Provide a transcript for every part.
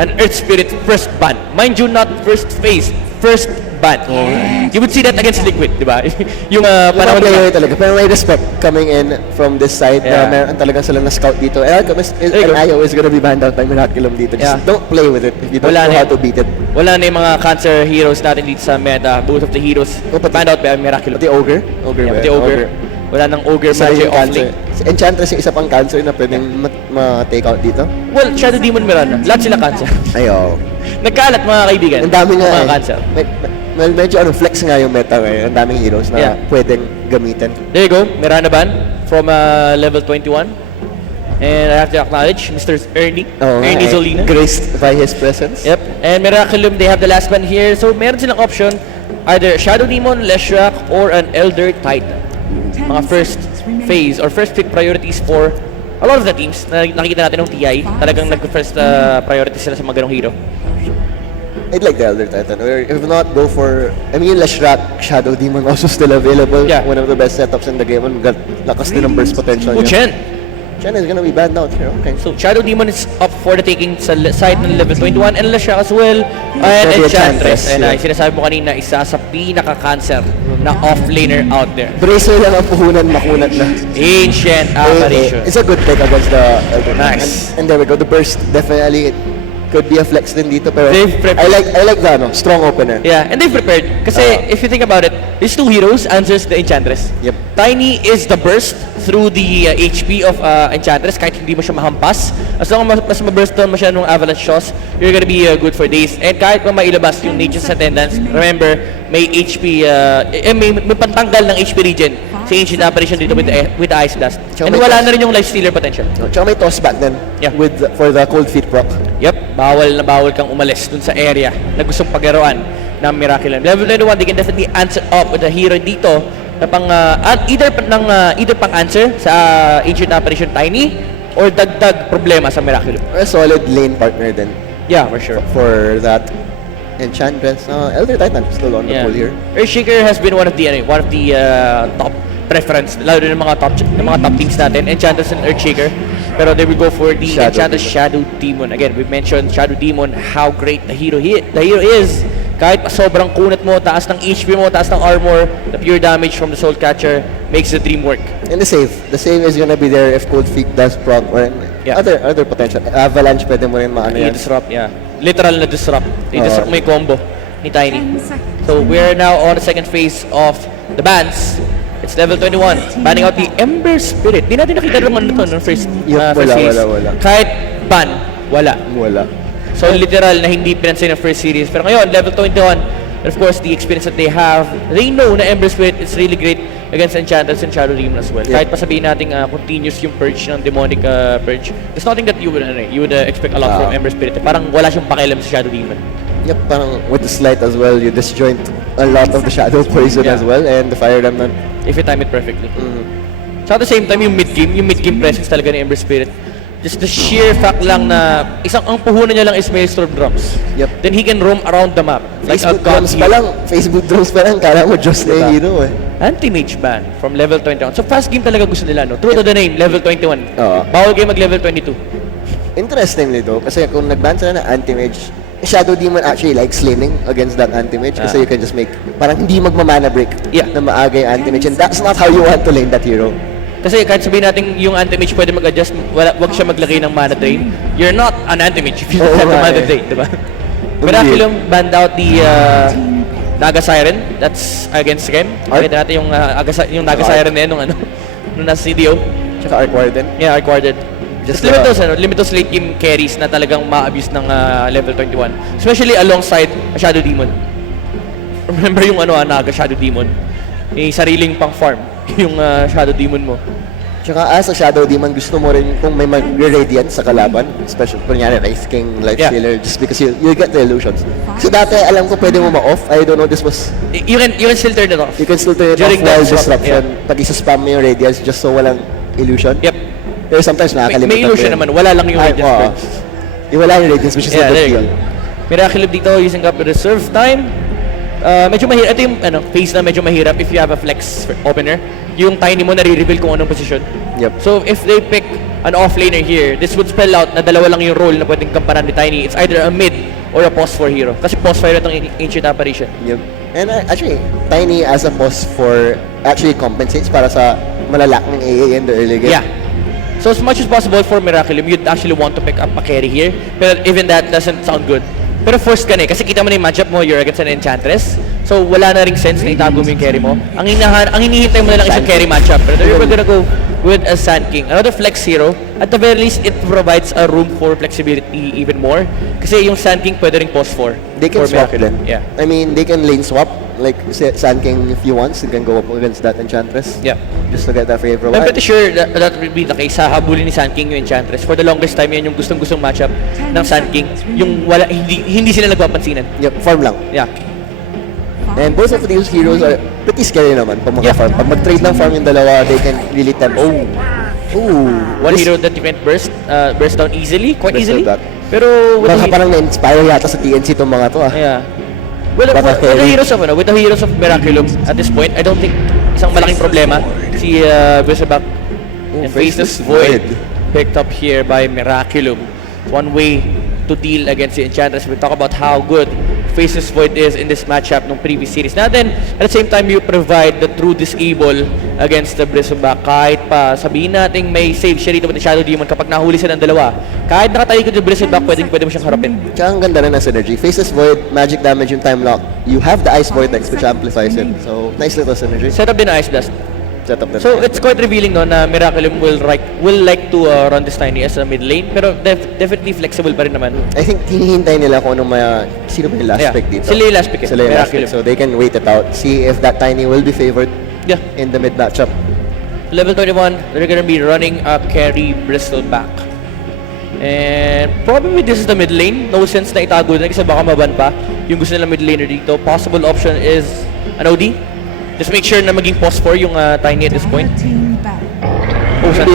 an Earth Spirit first ban. Mind you, not first phase, first ban. You would see that against Liquid, di ba? Yung panahon player talaga. Pero may respect coming in from this side. Meron talagang silang na-scout dito. And IO is gonna be banned out by Miraculum dito. Just don't play with it if you don't know how to beat it. Wala na yung mga cancer heroes natin dito sa meta. Both of the heroes banned out by Miraculum. Pati Ogre? Pati Ogre. Wala nang Ogre Magi off-lane. Enchantress yung isa pang cancer na pwedeng ma-take out dito. Well, Shadow Demon meron na. Lahat sila cancer. Ayo. Nagkalat mga kaibigan. Ang dami nga mga cancer. Medyo flex nga yung meta ngayon. Ang daming heroes na pwedeng gamitin. There you go. Mirana ban from level 21. And I have to acknowledge Mr. Ernie. Ernie Zolina. Graced by his presence. Yep. And Miraculum, they have the last ban here. So meron silang option. Either Shadow Demon, Leshrac, or an Elder Titan. Mga first phase or first pick priorities for a lot of the teams na nakikita natin ng TI. Talagang nag-first priorities sila sa mga ganong hero. I'd like the Elder Titan. Or if not, go for... I mean, Leshrac, Shadow Demon also still available. Yeah. One of the best setups in the game. Lakas din ang burst potential niya. Chen is gonna be banned out here. Okay. So, Shadow Demon is up for the taking sa side ng level 21 and Leshrac as well. And Enchantress. And sinasabi mo kanina, isa sa pinaka-cancer na off-laner out there. Bracer lang ang puhunan, makunat na. Ancient Apparition. It's a good pick against the Elder. Nice. And there we go. The burst definitely could be a flex din dito, pero I like the strong opener. Yeah, and they've prepared. Kasi if you think about it, these two heroes answers the Enchantress. Yep. Tiny is the burst through the HP of Enchantress kahit hindi mo siya mahampas. As long as mas ma-burst down mo siya nung Avalanche Shots, you're gonna be good for days. And kahit pa mailabas yung Nature's Attendance, remember, may HP, may pantanggal ng HP regen sa Ancient Apparition dito with the Ice Blast. And wala na rin yung Life Stealer potential. Tsaka may toss back din for the Cold Feet proc. Yep, bawal na bawal kang umalis dun sa area na gustong paglaruan ng Miraculum. Level 21, they can definitely answer up with a hero dito na pang either pang answer sa Ancient Apparition Tiny or dagdag problema sa Miraculum. A solid lane partner din. Yeah, for sure. For that Enchantress, Elder Titan still on the pool here. Earthshaker has been one of the top preference, lalo ng mga top teams natin, Enchantress and Earthshaker. Pero they will go for the Enchantress Shadow Demon. Again, we mentioned Shadow Demon, how great the hero is. Kahit sobrang kunat mo, taas ng HP mo, taas ng armor, the pure damage from the Soul Catcher makes the dream work. And the save is gonna be there if Cold Feet does proc or other potential. Avalanche pwede mo rin maano yan. I-disrupt, literal na disrupt. I-disrupt mo yung combo ni Tiny. So we are now on the second phase of the bans. It's level 21, banning out the Ember Spirit. Di natin nakita naman ito no first phase. Wala. Kahit ban, wala. So literal na hindi pinansin ng first series. Pero ngayon, level 21, and of course, the experience that they have, they know na Ember Spirit is really great against Enchantress and Shadow Demon as well. Kahit pa sabihin natin continuous yung purge ng demonic purge, there's nothing that you would expect a lot from Ember Spirit. Parang wala siyang pakialam sa Shadow Demon. Yep, parang with the Slight as well, you disjoint a lot of the Shadow Poison as well, and the Fire Remnant. If you time it perfectly. So at the same time, yung mid-game presence talaga ni Ember Spirit, just the sheer fact lang na ang puhunan niya lang is Maelstrom Drums. Yep. Then he can roam around the map. Like Facebook drums pa lang, kala mo Diyos na yung hero eh. Anti-mage ban from level 21. So fast game talaga gusto nila, no? True to the name, level 21. Bawal game mag-level 22. Interestingly though, kasi kung nag-ban sila na anti-mage, Shadow Demon actually likes laning against that anti-mage kasi you can just make, parang hindi magmamana break na maaga yung anti-mage, and that's not how you want to lane that hero. Kasi kahit sabihin natin yung anti-mage pwede mag-adjust, wag siya maglagay ng mana drain. You're not an anti-mage if you don't have the mana drain, diba? Miraculum banned out the Naga Siren. That's against the game. Nakita natin yung Naga Siren na yun nung nasa CDO. Tsaka Arc Warden. Yeah, Arc Warden. Just limitos late game carries na talagang ma-abuse ng level 21. Especially alongside Shadow Demon. Remember yung Naga Shadow Demon? May sariling pang farm yung Shadow Demon mo. Tsaka as a Shadow Demon, gusto mo rin kung may mag-radiant sa kalaban, especially kunyari Ice King, Life Stealer, just because you get the illusions. So dati alam ko pwede mo ma-off. I don't know, this was... You can still turn it off. You can still turn it off while disruption. Pag isa-spam mo yung radiance just so walang illusion. Yep. Pero sometimes nakakalimutan. May illusion naman, wala lang yung radiance. Wala yung radiance, which is a good deal. Miraculum dito using up the reserve time. Medyo mahirap. Ito yung phase na medyo mahirap if you have a flex opener. yung Tiny mo nare-reveal kung anong position. Yep. So if they pick an offlaner here, this would spell out na dalawa lang yung role na pwedeng kampanan ni Tiny. It's either a mid or a post 4 hero. Kasi post 4 itong ancient apparition. Yep. And actually, Tiny as a post 4 actually compensates para sa malalak ng AA in the early game. Yeah. So as much as possible for Miraculum, you'd actually want to pick up a carry here. But even that doesn't sound good. Pero forced ka na kasi kita mo na yung matchup mo, you're against an Enchantress. So wala na ring sense na itago mo yung carry mo. Ang hinihintay mo na lang isang carry matchup. Pero we're gonna go with a Sand King. Another flex hero. At the very least, it provides a room for flexibility even more. Kasi yung Sand King pwede ring post 4. They can swap then. Yeah. I mean, they can lane swap. Like Sand King, if he wants, he can go up against that Enchantress. Yeah. Just to get that favor. I'm pretty sure that will be the case. Habulin ni Sand King yung Enchantress. For the longest time, yan yung gustong-gustong matchup ng Sand King. Yung wala, hindi sila nagpapansinan. Yep, farm lang. Yeah. And both of these heroes are pretty scary naman pag mag-farm. Pag mag-trade ng farm yung dalawa, they can really tempt. One hero that you can burst down easily, quite Burst easily. that. Pero baka parang na-inspire yata sa TNC itong mga to Yeah. Well, with the heroes of Miraculum at this point, I don't think isang malaking problema si Bristleback and Faceless Void picked up here by Miraculum. One way to deal against the Enchantress. We talk about how good Faceless Void is in this matchup ng previous series. Now then, at the same time, you provide the true disable against the Bristleback. Kahit pa sabihin natin may save siya dito with the Shadow Demon kapag nahuli sila ng dalawa. Kahit nakatalikod yung Bristleback, pwede mo siyang harapin. Tsaka ang ganda na ng synergy. Faceless Void, magic damage yung time lock. You have the Ice Vortex which amplifies it. So, nice little synergy. Set up din ang Ice Blast. So it's quite revealing no na Miraculum will like to run this Tiny as a mid lane pero definitely flexible pa rin naman. I think hinihintay nila kung sino ba yung last pick dito. Sila yung last pick. Sila yung last pick. So they can wait it out. See if that Tiny will be favored in the mid matchup. Level 21, they're gonna be running a carry Bristleback. And probably this is the mid lane. No sense na itago na kasi baka maban pa yung gusto nila mid laner dito. Possible option is an OD. Just make sure na maging post 4 yung Tiny at this point. Okay.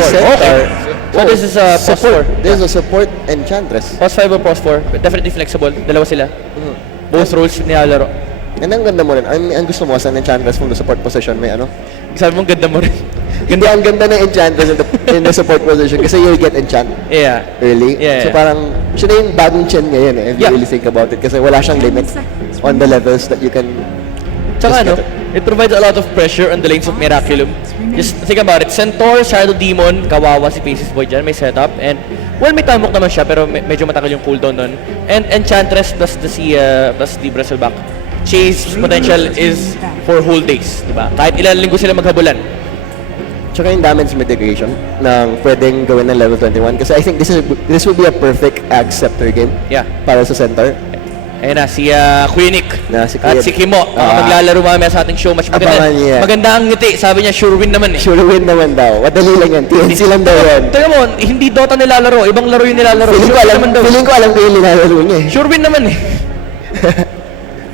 So this is a post 4. This is a support Enchantress. Post 5 or post 4. But definitely flexible. Dalawa sila. Both roles nilalaro. And ang ganda mo rin. Ang gusto mo sa Enchantress from the support position, may Sabi mo ganda mo rin. Hindi, ang ganda ng Enchantress in the support position kasi you'll get enchant early. So parang, siya na yung bagong Chen ngayon if you really think about it kasi wala siyang limit on the levels that you can Tsaka it provides a lot of pressure on the lanes of Miraculum. Just think about it. Centaur, Shadow Demon, kawawa si Faceless Void dyan, may setup. And, well, may tamok naman siya, pero medyo matagal yung cooldown nun. And Enchantress plus the Bristleback. Chase potential is for whole days, diba? Kahit ilang linggo sila maghabulan. Tsaka yung damage mitigation na pwedeng gawin ng level 21 kasi I think this will be a perfect Ag Scepter game para sa Centaur. Ayun na, si Quinic at si Kimo. Maglalaro mamaya sa ating show. Mas maganda ang ngiti. Sabi niya, sure win naman eh. Sure win naman daw. Madali lang yan. TNC lang daw yan. Teka mo, hindi Dota nilalaro. Ibang laro yung nilalaro. Feeling ko alam ko yung nilalaro niya eh. Sure win naman eh.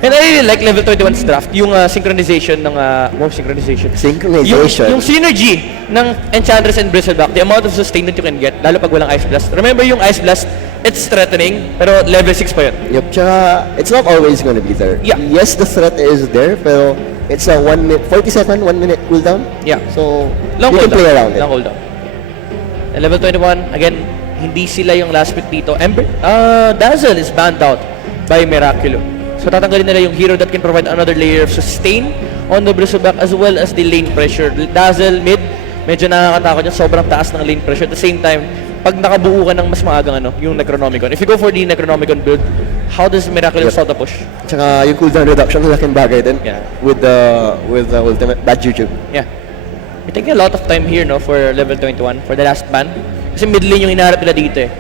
And I really like Level 21's draft. Yung synchronization ng... Yung synergy ng Enchantress and Bristleback. The amount of sustain that you can get. Lalo pag walang Ice Blast. Remember yung Ice Blast, it's threatening, pero level 6 pa yun. Yep, tsaka it's not always gonna be there. Yeah. Yes, the threat is there, pero it's a 1 minute, 40 second, 1 minute cooldown. Yeah. So, long you can play around it. Long cooldown. And level 21, again, hindi sila yung last pick dito. Dazzle is banned out by Miraculum. So tatanggalin nila yung hero that can provide another layer of sustain on the Bristleback as well as the lane pressure. Dazzle mid, medyo nakakatakot yung sobrang taas ng lane pressure. At the same time, pag nakabuo ka ng mas maagang yung Necronomicon. If you go for the Necronomicon build, how does Miraculum start the push? Tsaka yung cooldown reduction, laking bagay din. With the ultimate bad juju. Yeah. We're taking a lot of time here for level 21 for the last ban. Kasi mid lane yung hinaharap nila dito eh.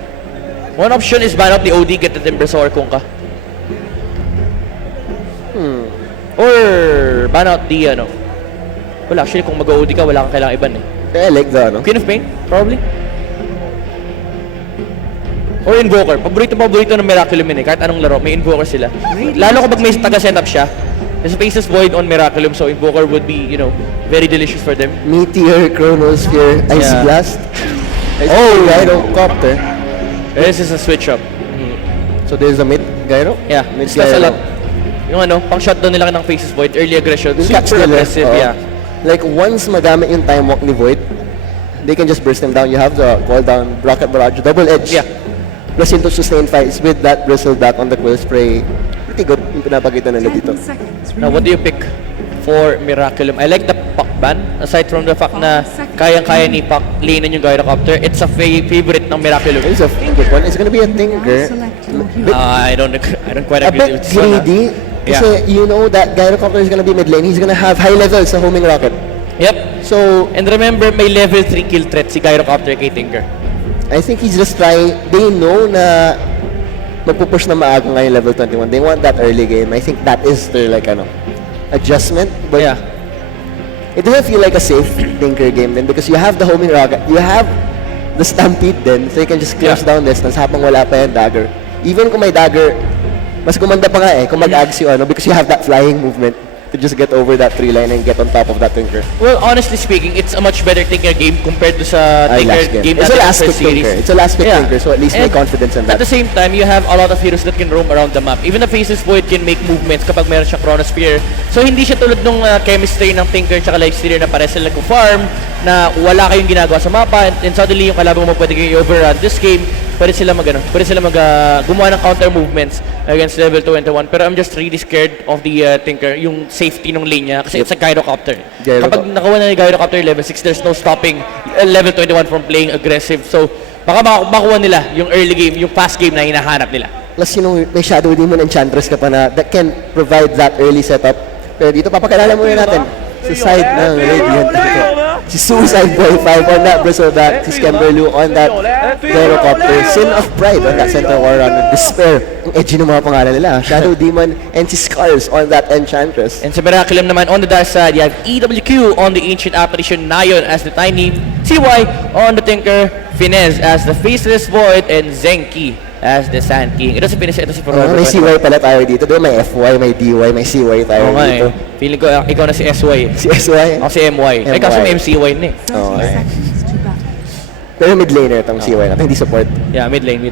One option is ban out the OD, get the Timbersaw or Kunkka. Or ban out the well, actually kung mag-OD ka, wala kang kailangang iban eh. I like the Queen of Pain, probably. Or Invoker. Paborito ng Miraculum yun eh. Kahit anong laro, may Invoker sila. Lalo kapag may taga-setup siya. There's Faceless Void on Miraculum, so Invoker would be, very delicious for them. Meteor, Chronosphere, Ice Blast. Gyrocopter. This is a switch up. So there's a mid Gyro? Yeah, it's a lot. Yung pang shutdown nila ng Faceless Void, early aggression, super aggressive, Like, once magamit yung time walk ni Void, they can just burst him down. You have the call down, rocket barrage, double edge. Yeah. Plus into sustain fights with that bristleback on the quill spray. Pretty good yung pinapakita nila dito. Now, what do you pick for Miraculum? I like the Puck ban. Aside from the fact na kayang-kaya ni Puck lanean yung Gyrocopter, it's a favorite ng Miraculum. It's a favorite one. It's gonna be a Tinker. I don't quite A agree bit with this one. greedy. Kasi you know that Gyrocopter is gonna be mid lane. He's gonna have high levels sa homing rocket. Yep. So, And remember, may level 3 kill threat si Gyrocopter kay Tinker. I think he's just trying. They know na magpupush na maaga ngayon level 21. They want that early game. I think that is their like adjustment. But Yeah. it doesn't feel like a safe Tinker game then because you have the homing rocket, you have the stampede then, so you can just close down distance habang wala pa yung dagger. Even kung may dagger, mas gumanda pa nga kung mag-ags yung because you have that flying movement to just get over that tree line and get on top of that Tinker. Well, honestly speaking, it's a much better Tinker game compared to sa Tinker game It's a natin last sa pick series. Tinker. It's a last pick Tinker, so at least may And confidence in that. At the same time, you have a lot of heroes that can roam around the map. Even the Faceless Void can make movements kapag meron siyang Chronosphere. So hindi siya tulad nung chemistry ng Tinker tsaka Lifestealer na pares sila nag-farm, na wala kayong ginagawa sa mapa, and suddenly yung kalaban mo pwede kayo overrun. This game, pwede sila gumawa ng counter movements against level 21. Pero I'm just really scared of the Tinker, yung safety ng lane niya, kasi it's a Gyrocopter. Kapag nakuha na ni Gyrocopter level 6, there's no stopping level 21 from playing aggressive. So, baka makuha nila yung early game, yung fast game na hinahanap nila. Plus, may Shadow Demon Enchantress ka pa na that can provide that early setup. Pero dito, papakilala muna natin sa side ng Radiant. Si Suicide Boy 5 on that Bristleback, si Skemberlu on that Gyrocopter, Sin of Pride on that Center War Runner, Despair, ang edgy ng mga pangalan nila, Shadow Demon, and si Scars on that Enchantress. And sa Miraculum naman, on the dark side, you have EWQ on the Ancient Apparition, Nayon as the Tiny, CY on the Tinker, Finesse as the Faceless Void, and Zenki as the Sand King. Ito si Finesse, ito si Forever. May CY pala tayo dito. Doon may FY, may DY, may CY tayo dito. Feeling ko, ikaw na si SY. Si SY? Ako si MY. Ay, kaso may MCY na eh. Okay. Pero mid laner itong CY natin, hindi support. Yeah, mid lane.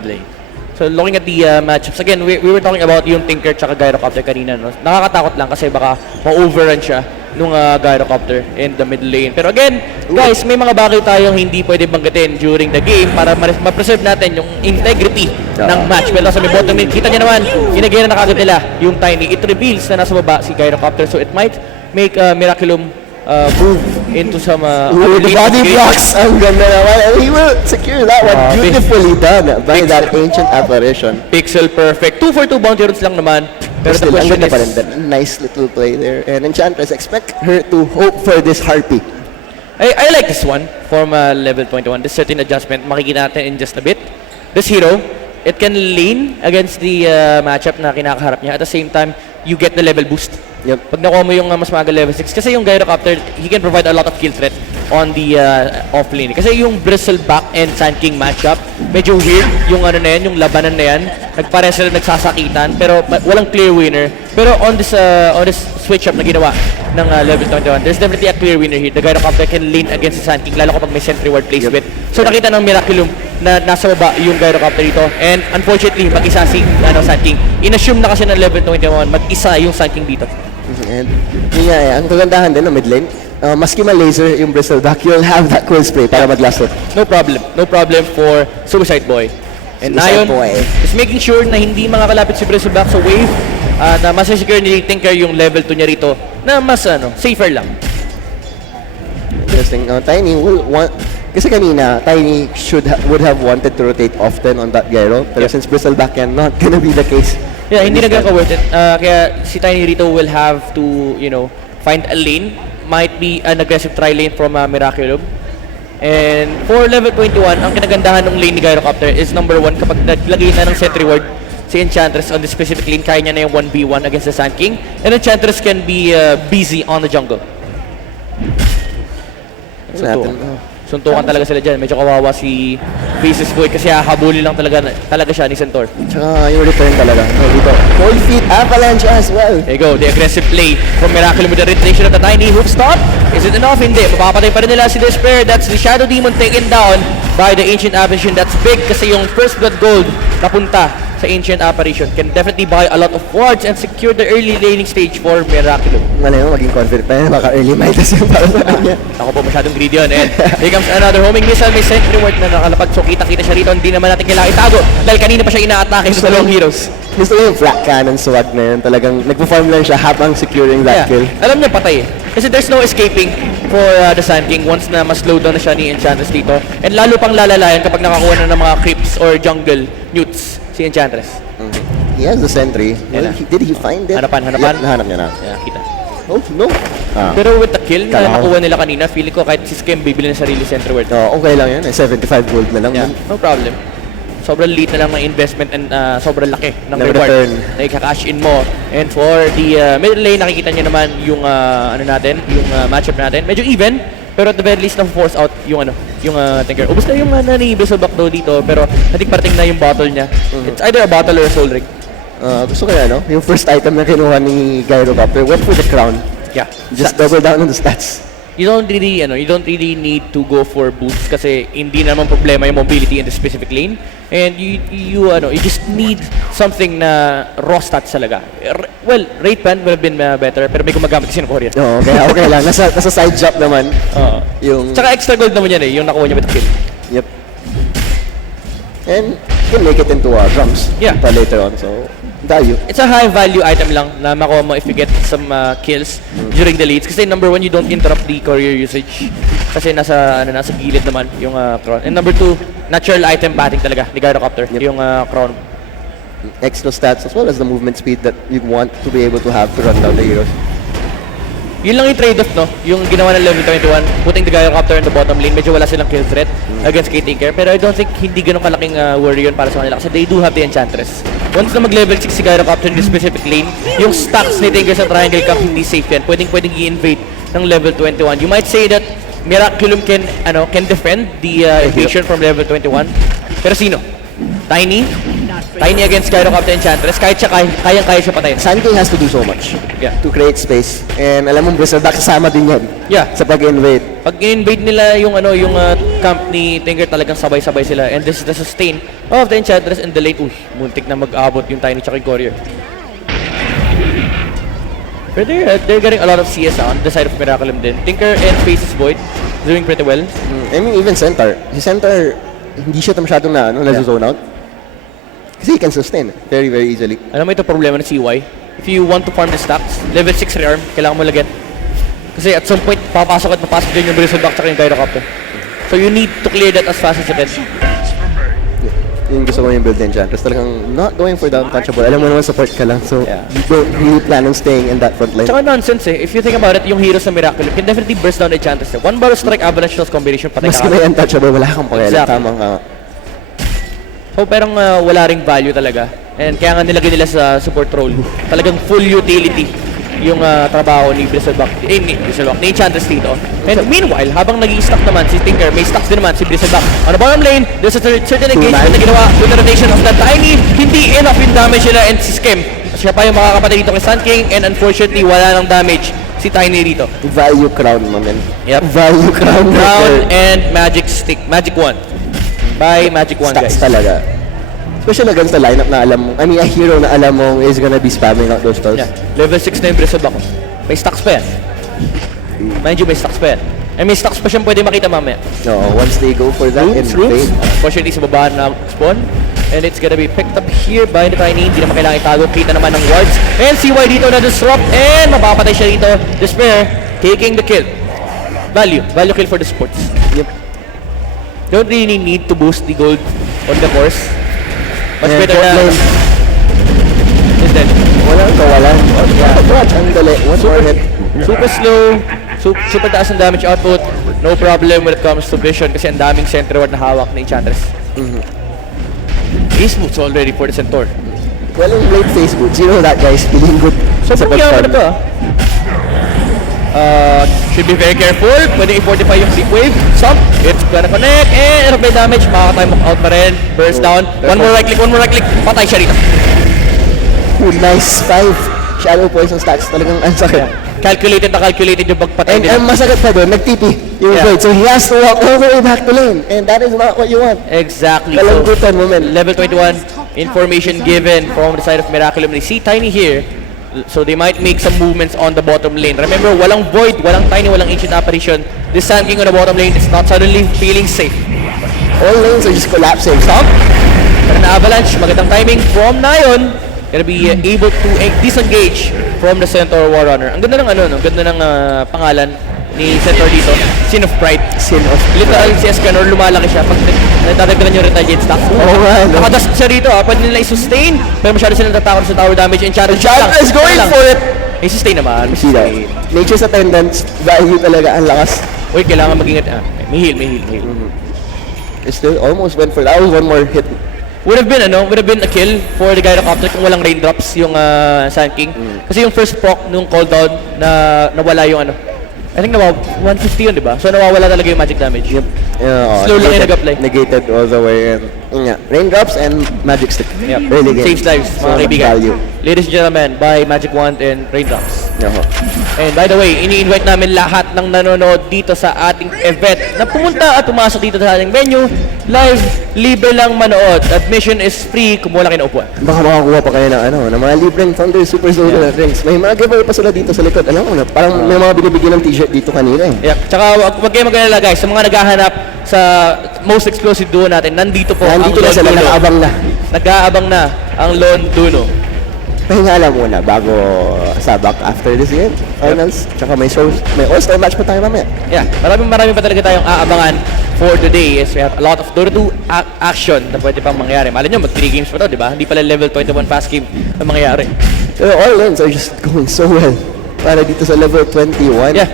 So looking at the matchups, again, we were talking about yung Tinker tsaka Gyrocopter kanina. No? Nakakatakot lang kasi baka ma-overrun siya nung Gyrocopter in the mid lane. Pero again, guys, may mga bagay tayong hindi pwede banggatin during the game para ma-preserve natin yung integrity ng match. Pero sa may bottom lane, kita niyo naman, ginagaya na kagad nila yung Tiny. It reveals na nasa baba si Gyrocopter, so it might make Miraculum move into some the body blocks ang ganda naman, and he will secure that one. Beautifully done by that Ancient Apparition. Pixel perfect. 2 for 2 bounty runes lang naman. Pero Still, the question is, nice little play there. And Enchantress, expect her to hope for this Harpy. I like this one from level 21. This certain adjustment, makikita natin in just a bit. This hero, it can lane against the matchup na kinakaharap niya. At the same time, you get the level boost. Yep. Pag nakuha mo yung mas maaga level 6, kasi yung Gyrocopter, he can provide a lot of kill threat on the off lane. Kasi yung Bristleback and Sand King matchup, medyo weird yung yung labanan na yan. Nagpare sila nagsasakitan, pero walang clear winner. Pero on this switch up na ginawa ng level 21, there's definitely a clear winner here. The Gyrocopter can lane against the Sand King, lalo kapag may sentry ward placement. So nakita ng Miraculum na nasa baba yung Gyrocopter dito. And unfortunately, mag-isa si Sand King. In-assume na kasi ng level 21, mag-isa yung Sand King dito. And yun nga ang kagandahan din ng mid lane, maski ma-laser yung Bristleback, you'll have that quill spray para mag-last it. No problem for Suicide Boy. And Nayon is making sure na hindi makakalapit si Bristleback sa wave at mas-secure ni Tinker yung level 2 niya rito na mas safer lang. Interesting. Tiny will want, kasi kanina Tiny would have wanted to rotate often on that gyro, pero since Bristleback not gonna be the case. Yeah, hindi nagkaka-worth it. Kaya si Tiny rito will have to, find a lane. Might be an aggressive try lane from Miraculum. And for level 21, ang kinagandahan ng lane ni Gyrocopter is number 1, kapag naglagay na ng sentry ward si Enchantress on the specific lane, kaya niya na yung 1v1 against the Sand King. And Enchantress can be busy on the jungle. Suntukan talaga sila dyan. Medyo kawawa si Faceless Void kasi hahabulin lang talaga siya ni Centaur. Tsaka yung return talaga. Dito. Cold feet avalanche as well. There you go. The aggressive play from Miraculum with the rotation of the Tiny. Hook stop. Is it enough? Hindi. Mapapatay pa rin nila si Despair. That's the Shadow Demon taken down by the Ancient Apparition. That's big kasi yung first blood gold napunta sa Ancient Apparition can definitely buy a lot of wards and secure the early laning stage for Miraculum. Malay mo, maging confident pa yan. Baka early Midas yung para sa kanya. Ako po masyadong greedy yun. And here comes another homing missile. May sentry ward na nakalapag. So kita-kita siya rito. Hindi naman natin kailangan itago. Dahil kanina pa siya ina-atake sa dalawang heroes. Gusto ko yung flat cannon swag na yun. Talagang nagpo-farm lang siya habang securing that kill. Alam niya patay eh. Kasi there's no escaping for the Sand King once na mas-slow down na siya ni Enchantress dito. And lalo pang lalalayan kapag nakakuha na ng mga creeps or jungle newts si Enchantress. He has the sentry. Did he find it? Hanapan. Yep, nahanap niya na. Yeah, kita. Oh, no. Pero with the kill na nakuha nila kanina, feeling ko kahit si Skem bibili ng sarili sentry ward. Okay lang yan. 75 gold na lang. Yeah, no problem. Sobrang liit na lang ng investment and sobrang laki ng reward na i-cash in mo. And for the middle lane, nakikita nyo naman yung matchup natin. Medyo even, pero at the very least na-force out yung Tinker. Ubus na yung ni Bristleback daw dito, pero I think parating na yung bottle niya. It's either a bottle or a soul ring. Gusto ko yan, yung first item na kinuha ni Gyrocopter went for the crown. Yeah. Just double down on the stats. You don't really need to go for boosts kasi hindi naman problema yung mobility in the specific lane. And you just need something na raw stats talaga. Well, rate ban would have been better, pero may gumagamit kasi ng Korea. Okay lang. Nasa side jump naman. Yung tsaka extra gold naman yan yung nakuha niya with the kill. Yep. And you can make it into drums later on, so value. It's a high value item lang na makuha mo if you get some kills during the leads. Kasi number 1, you don't interrupt the courier usage. Kasi nasa gilid naman yung crown. And number 2, natural item batting talaga ni Gyrocopter, yung crown. Extra stats as well as the movement speed that you want to be able to have to run down the heroes. Yun lang yung trade-off, no? Yung ginawa ng level 21, putting the Gyrocopter in the bottom lane. Medyo wala silang kill threat against Tinker. Pero I don't think hindi ganun kalaking worry yun para sa kanila. Kasi they do have the Enchantress. Once na mag-level 6 si Gyrocopter in the specific lane, yung stacks ni Tinker sa Triangle Cup hindi safe yan. Pwedeng i-invade ng level 21. You might say that Miraculum can defend the invasion from level 21. Pero sino? Tiny against Gyrocopter Enchantress, kayang-kaya siya patayin. Sand King has to do so much to create space. And alam mo, Bristleback kasama din yan sa pag-invade. Pag in-invade nila yung camp ni Tinker, talagang sabay-sabay sila. And this is the sustain of the Enchantress in the late. Muntik na mag-abot yung Tiny tsaka yung Courier. But they're getting a lot of CS on the side of Miraculum din. Tinker and Faces Void doing pretty well. I mean, even Centaur. Si Centaur, hindi siya masyadong zone out. Kasi he can sustain very, very easily. Alam mo ito problema ng CY? If you want to farm the stacks, level 6 rearm, kailangan mo lagyan. Kasi at some point, papasok din yung Bristleback tsaka yung Gyrocopter. So you need to clear that as fast as you can. Yung gusto ko yung build Enchantress, talagang not going for the untouchable. Alam mo naman support ka lang, so you don't really plan on staying in that front line. Tsaka nonsense If you think about it, yung heroes sa Miraculum can definitely burst down Enchantress. One barrel strike avalanche toss combination, patay ka. Mas may untouchable, wala kang pakialam. Tama nga. So parang wala ring value talaga. And kaya nga nilagay nila sa support role. Talagang full utility yung trabaho ni Bristleback, ni Enchantress dito. And meanwhile, habang nag-i-stack naman si Tinker, may stacks din naman si Bristleback. On the bottom lane, there's a certain engagement na ginawa with the rotation of the Tiny. Hindi enough yung damage nila and si Skem. Siya pa yung makakapatay dito kay Sand King and unfortunately, wala nang damage si Tiny dito. Value crown mo, man. Yep. Value crown. Crown and magic stick. Magic wand. By Magic Wand, guys. Stacks talaga. Especially against the lineup na alam mo, a hero na alam mo is gonna be spamming out those spells. Yeah. Level 6 na yung Bristleback. May stacks pa yan. Mind you, may stacks pa yan. And may stacks pa siyang pwede makita mamaya. No, once they go for that rooms. Unfortunately, sa baba na spawn. And it's gonna be picked up here by the Tiny. Hindi na makailangan itago. Kita naman ng wards. And CY dito na disrupt. And mapapatay siya dito. Despair, taking the kill. Value kill for the sports. Yep. Don't really need to boost the gold on the course. Much better na is dead. Walang kawalan. Ang dali. One more hit. Super slow. Super taas ang damage output. No problem when it comes to vision kasi ang daming center ward na hawak ni Enchantress. Ace boots already for the Centaur. Well, in late face boots, you know that guy's feeling good. Sobrang yaman na to should be very careful. Pwede i-fortify yung deep wave. It's gonna connect. And may damage. Makaka-time out pa rin. Burst down. One more right click. Patay siya rito. Nice. 5 shadow poison stacks. Talagang ang sakit. Calculated yung pagpatay nila. And masakit pa doon. Nag-TP yung Void. So he has to walk all the way back to lane. And that is not what you want. Exactly. Kalambutan mo, man. Level 21. information given from the side of Miraculum. They see Tiny here, so they might make some movements on the bottom lane. Remember, walang Void, walang Tiny, walang Ancient Apparition. This Sand King on the bottom lane is not suddenly feeling safe. All lanes are just collapsing. Stop! Pero na Avalanche, magandang timing from Nayon. Gonna be able to disengage from the Centaur Warrunner. Ang ganda ng ano, ang ganda ng pangalan ni Centaur dito. Sin of Pride. Sin of Pride. Literal si Escanor, lumalaki siya pag natadagdagan yung retaliate stack. Nakadust siya rito, pwede nila i-sustain. Pero masyado sila natatakot sa tower damage. Enchantress is going for it! May sustain naman. Nature's attendance, value talaga ang lakas. Uy, kailangan mag-ingat. May heal. It still almost went for that. That was one more hit. Would have been a kill for the Gyrocopter kung walang raindrops yung Sand King. Kasi yung first proc nung cooldown na nawala yung ano. I think 150 yun, di ba? So nawawala talaga yung magic damage. Yep. Slow lang yung nag-apply. Negated all the way. Raindrops and magic stick. Yep. Really good. Saves lives, mga kaibigan. Ladies and gentlemen, by Magic Wand and Raindrops. And by the way, ini-invite namin lahat ng nanonood dito sa ating event na pumunta at pumasok dito sa ating venue. Live, libre lang manood. Admission is free kung wala kayo na upuan. Baka makakuha pa kayo ng mga libreng Thunder Super Solar drinks. May mga giveaway pa sila dito sa likod. Alam mo na, parang may mga binibigyan ng t-shirt dito kanina eh. Yeah. Tsaka wag kayo mag-alala guys, sa mga naghahanap sa most explosive duo natin, nandito po nandito ang na sila, nag-aabang na. Nag-aabang na ang Lone Duno. Pahinga lang muna bago sabak after this game. Finals. Tsaka may all-star match pa tayo mamaya. Yeah, marami pa talaga tayong aabangan for today. Yes, we have a lot of Dota2 action na pwede pang mangyari. Malay nyo, mag 3 games pa to, di ba? Hindi pala level 21 fast game na mangyayari. Pero all lanes are just going so well. Para dito sa level 21. Yeah.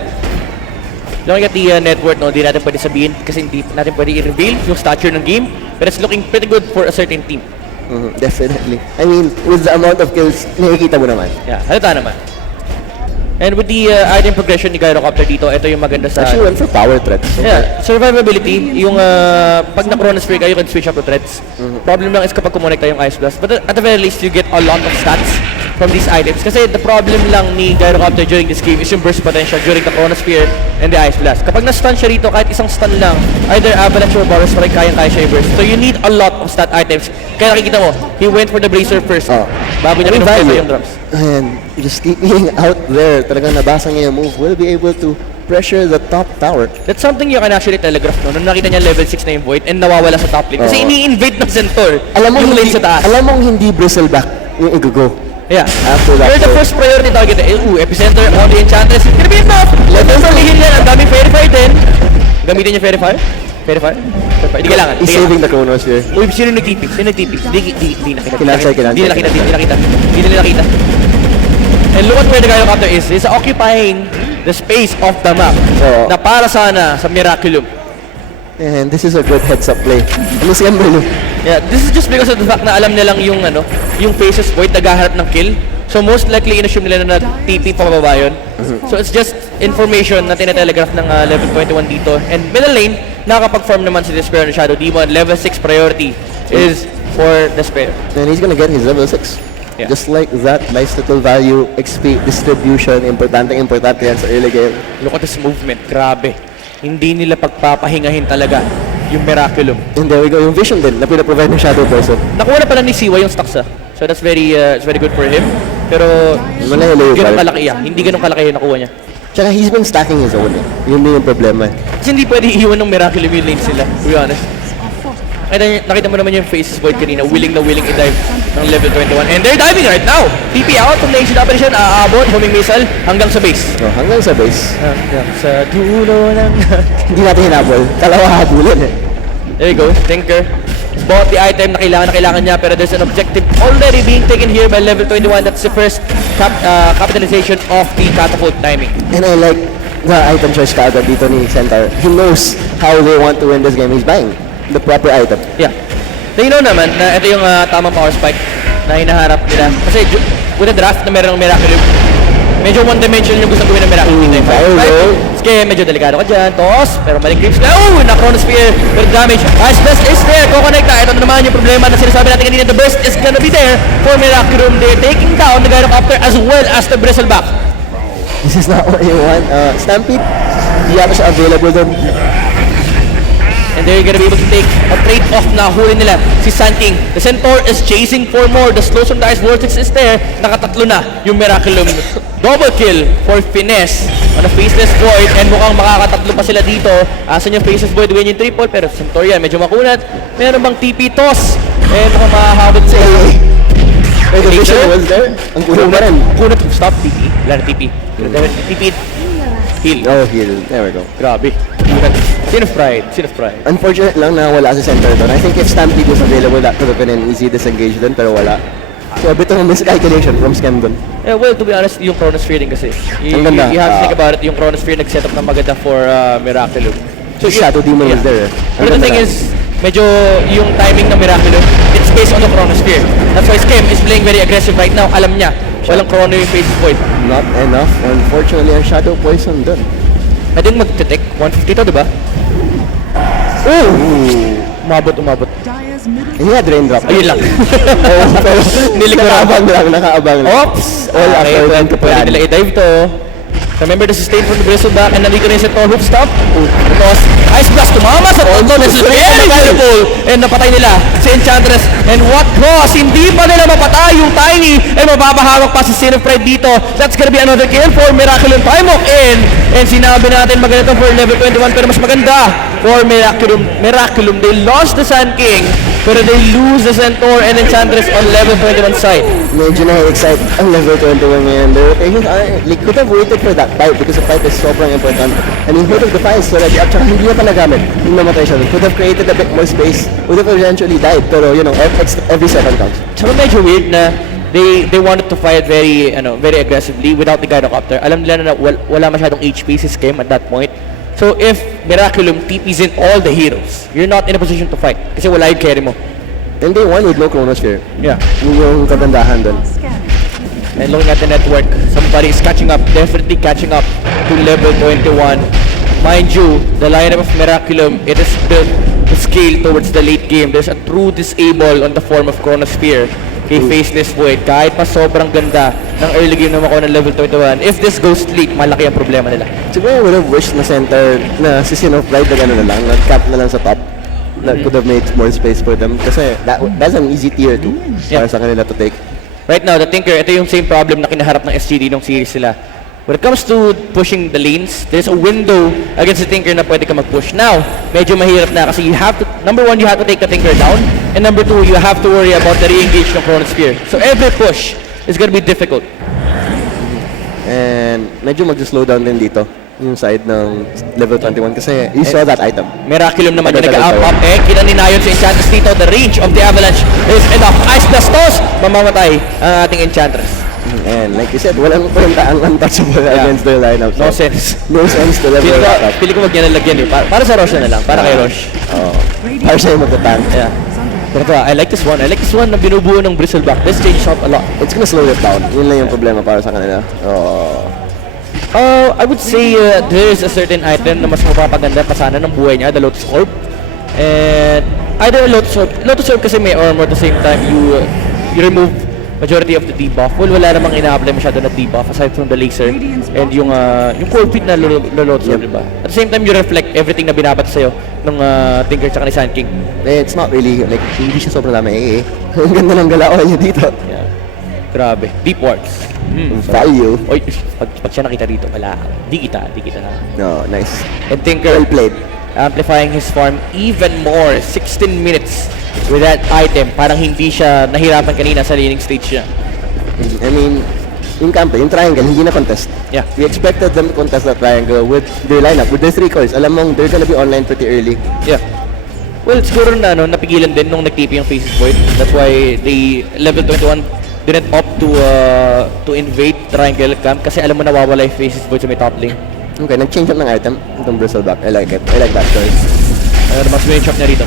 Looking at the net worth, no, di natin pwede sabihin kasi hindi natin pwede i-reveal yung stature ng game. But it's looking pretty good for a certain team. Definitely. I mean, with the amount of kills, nakikita mo naman. Yeah, halata naman. And with the item progression ni Gyrocopter dito, ito yung maganda sa... Actually went for power threats. So yeah, survivability, yung pag na-chronosphere ka, you can switch up to threats. Problem lang is kapag kumonekta yung Ice Blast. But at the very least, you get a lot of stats from these items. Kasi the problem lang ni Gyrocopter during this game is yung burst potential during the chronosphere and the Ice Blast. Kapag na-stun siya rito, kahit isang stun lang, either Avalanche or Boros, parang kayang-kaya siya i-burst. So you need a lot of stat items. Kaya nakikita mo, he went for the Bracer first. Bago niya pinupesa yung drops. And just keeping out there, talagang nabasa niya yung move, will be able to pressure the top tower. That's something you can actually telegraph, no? Nung nakita niya level 6 na yung Void and nawawala sa top lane. Kasi ini-invade ng Centaur yung lane sa taas. Alam mong hindi bristleback yung i-go. Yeah. After that, you're the first priority target. Epicenter on the Enchantress. It's gonna be enough! Level 4 lihin yan. Ang daming Verifier din. Gamitin niya Verifier? Verifier? Hindi kailangan. He's saving the chronos here. Uy, sino nag-TP? Hindi nakita. Kinansay. Hindi nila nakita. And look at where the Gyrocopter is. He's occupying the space of the map. Na para sana sa Miraculum. And this is a good heads-up play. Ano si Emberlo? Yeah, this is just because of the fact na alam nilang yung faces Void naghahanap ng kill. So most likely in-assume nila na TP pababa yun. So it's just information na tinetelegraph ng level 21 dito. And middle lane, nakakapag-farm naman si Despair ng Shadow Demon. Level 6 priority is for Despair. And he's gonna get his level 6. Yeah. Just like that, nice little value, XP distribution, importante yan sa early game. Look at this movement, grabe. Hindi nila pagpapahingahin talaga yung Miraculum. And there we go, yung vision din na pinaprovide ng Shadow Person. Nakuha na pala ni Siwa yung stocks So that's very good for him. Pero hindi ganun kalaki yung nakuha niya. Tsaka he's been stacking his own Yun din yung problema. Kasi hindi pwede iiwan ng Miraculum yung lane sila, to be honest. Nakita mo naman yung faces Void kanina, willing i-dive ng level 21. And they're diving right now! TP out from the Ancient Apparition, aabot, homing missile, hanggang sa base. Hanggang sa base. Hanggang sa dulo ng... Hindi natin hinabol. Kalawa habulin There you go, Tinker. He's bought the item na kailangan niya, pero there's an objective already being taken here by level 21. That's the first capitalization of the catapult timing. And I like the item choice kaagad dito ni Centaur. He knows how they want to win this game. He's buying the proper item. Yeah. They know naman na ito yung tamang power spike na hinaharap nila. Kasi with the draft na meron ng Miraculum, medyo one-dimensional yung gusto gawin ng Miraculum dito. Kaya medyo delikado ka dyan. Toss, pero maling creeps ka. Na-chronosphere with damage. Ice Blast is there. Kukonekta. Ito na naman yung problema na sinasabi natin kanina. The burst is gonna be there for Miraculum. They're taking down the Gyrocopter as well as the Bristleback. This is not what you want. Stampede, hindi yata siya available doon. And they're gonna be able to take a trade-off na huli nila si Sun King. The Centaur is chasing for more. The slow on dice vortex is there. Nakatatlo na yung Miraculum. Double kill for Finesse on a Faceless Void. And mukhang makakatatlo pa sila dito. Asan yung Faceless Void win yung triple. Pero Centaur yan, medyo makunat. Meron bang TP toss? And mukhang makahabot sa Wait, the vision was there? Ang kunat pa rin. Kunat. Stop TP. Wala na TP. TP. Heal. Oh, heal. There we go. Grabe. Sin of pride. Unfortunate lang na wala si center doon. I think if Stampede was available, that could have been an easy disengage doon, pero wala. So a bit of a miscalculation from Scam doon. Yeah, well, to be honest, yung Chronosphere din kasi. You have to think about it, yung Chronosphere nag-set up ng maganda for Miraculum. So Shadow Demon was there. But the thing is, medyo yung timing ng Miraculum, it's based on the Chronosphere. That's why Scam is playing very aggressive right now. Alam niya, walang Chrono yung Faceless Void. Not enough, unfortunately, ang Shadow Poison doon. Pwedeng mag-detect 150 to, diba? Oh! Umabot. He had raindrop. Ayun lang. Pero nakaabang lang. Oops! All according to plan. Pwede nila i-dive to. Remember the sustain from the Bristleback and nandito na yung Centaur hook stop. Because Ice Blast tumama sa Tonton. This is very valuable. And napatay nila si Enchantress. And what cause? Hindi pa nila mapatay yung Tiny. And mapapahawak pa si Sin of Pride dito. That's gonna be another kill for Miraculum. Time walk in. And sinabi natin maganda for level 21 pero mas maganda for Miraculum. They lost the Sun King pero they lose the Centaur and Enchantress on level 21 side. Medyo na-excite ang level 21 ngayon. The rotations are, like, could have waited for that fight because the fight is sobrang important. I mean, Hood of Defiance already up, tsaka hindi na pa nagamit. Yung namatay siya. Could have created a bit more space. Would have eventually died. Pero, you know, every second counts. Tsaka medyo weird na they wanted to fight very aggressively without the Gyrocopter. Alam nila na wala masyadong HP si Scam at that point. So if Miraculum TPs in all the heroes, you're not in a position to fight kasi wala yung carry mo. And they won with no Chronosphere. Yeah. Yung kagandahan doon. And looking at the network, somebody is catching up, definitely catching up to level 21. Mind you, the lineup of Miraculum, it is built to scale towards the late game. There's a true disable on the form of Chronosphere. Kay Faceless Void, kahit pa sobrang ganda ng early game na makuha ng level 21, if this goes late, malaki ang problema nila. Siguro I would have wished na center na si Sin of Pride na gano'n na lang, nag-cap na lang sa top. That could have made more space for them kasi that's an easy tier 2 para sa kanila to take. Right now, the Tinker, ito yung same problem na kinaharap ng SGD nung series sila. When it comes to pushing the lanes, there's a window against the Tinker na pwede ka mag-push. Now, medyo mahirap na kasi you have to, number one, you have to take the Tinker down, and number two, you have to worry about the re-engage ng Chronosphere. So every push is gonna be difficult. And medyo mag-slow down din dito yung side ng level 21 kasi you saw that item. Miraculum naman yung nag-up-up kinaninayon si Enchantress dito. The range of the Avalanche is enough. Ice Blast toss! Mamamatay ang ating Enchantress. And like you said, walang kwenta ang untouchable against their lineup. So no sense. No sense to level up. Pili ko wag niya nalagyan eh. Para sa Rosh na lang. Para kay Rosh. Para siya yung mag-tank. Yeah. Pero ito, I like this one. I like this one na binubuo ng Bristleback. This changes out a lot. It's gonna slow it down. Yun lang yung problema para sa kanila. I would say there is a certain item na mas mapapaganda pa sana ng buhay niya, the Lotus Orb. And either Lotus Orb kasi may armor at the same time you remove majority of the debuff. Well, wala namang ina-apply masyado na debuff aside from the laser and yung core feet na Lotus Orb, diba? At the same time, you reflect everything na binabat sa'yo ng Tinker tsaka ni Sand King. It's not really, like, hindi siya sobrang dami AA. Ang ganda ng galawan niya dito. Yeah. Grabe. Deep wards. Value. Oy, pag siya nakita dito, wala. Di kita na. No, nice. And Tinker, well played. Amplifying his farm even more. 16 minutes with that item. Parang hindi siya nahirapan kanina sa laning stage niya. I mean, yung campo, yung triangle, hindi na contest. Yeah. We expected them to contest that triangle with their lineup, with their 3 cores. Alam mong they're gonna be online pretty early. Yeah. Well, siguro na napigilan din nung nag-TP yung Faceless Void. That's why they level 21 didn't opt to invade triangle camp kasi alam mo nawawala yung Faceless Void sa may top lane. Okay, nag-change up ng item. Itong Bristleback. I like it. I like that choice. Mas may chop niya rito.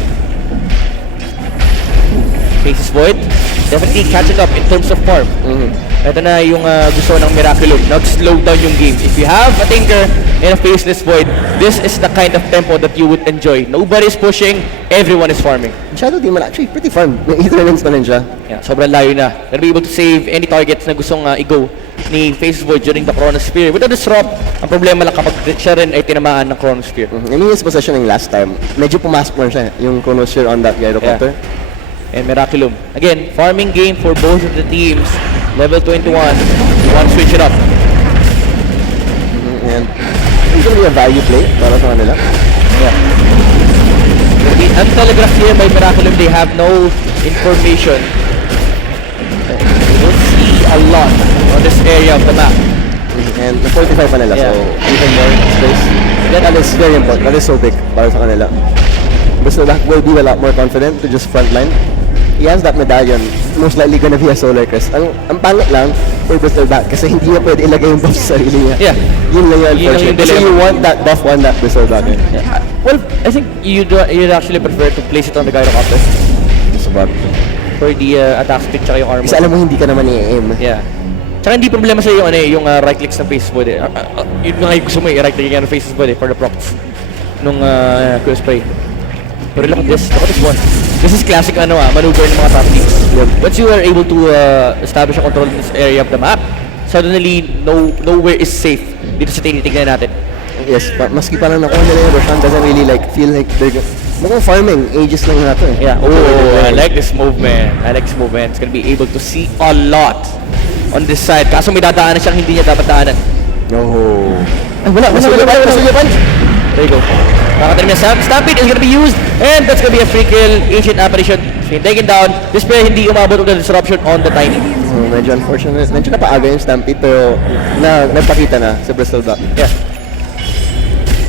Faceless Void, definitely catching up in terms of farm. Ito na yung gusto ng Miraculum. Nag-slow down yung game. If you have a Tinker and a Faceless Void, this is the kind of tempo that you would enjoy. Nobody's pushing, everyone is farming. Shadow Demon actually pretty farm. May Etherlands pa rin siya. Yeah, sobrang layo na. They'll be able to save any targets na gustong i-go ni Faces Void during the Chronosphere. With the Disrupt, ang problema lang kapag siya rin ay tinamaan ng Chronosphere. I mean, his positioning last time, medyo pumasok mo siya yung Chronosphere on that gyrocopter. And Miraculum. Again, farming game for both of the teams. Level 21, you want to switch it up. And it's gonna be a value play para sa kanila. Yeah. The untelegraphed here by Miraculum, they have no information. You don't see a lot on this area of the map. And the 45 pa nila, so even more space. That is very important. That is so big para sa kanila. Bristleback will be a lot more confident to just frontline. He has that medallion, most likely gonna be a solar crest. Ang pangit lang for Bristleback kasi hindi niya pwede ilagay yung buff sa sarili niya. Yeah. Yun lang yung unfortunate. Kasi you want that buff on that Bristleback. Yeah. Well, I think you'd actually prefer to place it on the gyrocopter. Sabag. For the attack speed tsaka yung armor. Kasi alam mo hindi ka naman i-aim. Yeah. Tsaka hindi problema sa yung right clicks ng Faces Void. Yun nga yung gusto mo i-right click ng Faces Void for the procs nung Quill Spray. Pero look at this one. This is classic maneuver ng mga top teams. Once you are able to establish a control in this area of the map, suddenly nowhere is safe dito sa tinitignan natin. Yes, maski parang nakuha nila yung Roshan doesn't really feel like they're mukhang farming, ages lang nato eh. Yeah, I like this movement. It's gonna be able to see a lot on this side. Kaso may dadaanan siyang hindi niya dapat daanan. No. Ay, wala. There you go. Nakatanim niya Stampede is gonna be used, and that's gonna be a free kill. Ancient Apparition being taken down. This player hindi umabot ng disruption on the Tiny. Medyo unfortunate. Medyo napaaga yung Stampede, pero nagpakita na sa Bristleback. Yeah.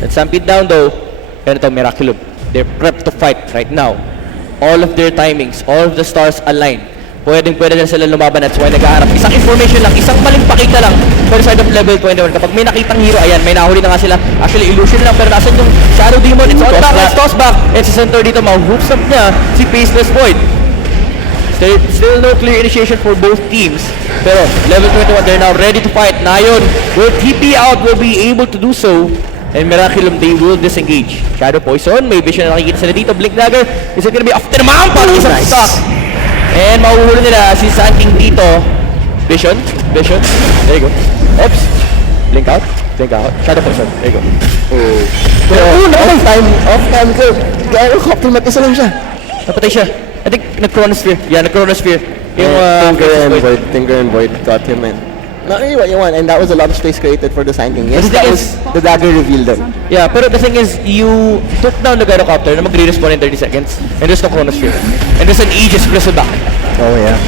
That Stampede down though, and ito, Miraculum. They're prepped to fight right now. All of their timings, all of the stars align. Pwede na sila lumaban, that's why nag-aarap. Isang information lang, isang maling pakita lang for the side of level 21. Kapag may nakitang hero, ayan, may nahuli na nga sila. Actually, illusion lang, pero nasan yung Shadow Demon? It's on back, let's toss back. And sa center dito, ma-hoops up niya si Faceless Void. Still no clear initiation for both teams. Pero level 21, they're now ready to fight. Nayon will TP out, will be able to do so. And Miraculum, they will disengage. Shadow Poison, may vision na nakikita sila dito. Blink Dagger, is it gonna be after naman? Parang isang stock. And mahuhuli nila si Sanking dito. Vision. There you go. Oops. Blink out. Shadow Poison. There you go. Off time kill. Gyrocopter, mag-isa lang siya. Napatay siya. I think nag-Chronosphere. Yeah, nag-Chronosphere. Yung Tinker and Void got him in. Not really what you want, and that was a lot of space created for the Sanking. Yes, that was the dagger revealed them. Yeah, pero the thing is, you took down the gyrocopter na mag-respawn in 30 seconds, and there's no Chronosphere. And there's an Aegis Bristleback. Oh yeah.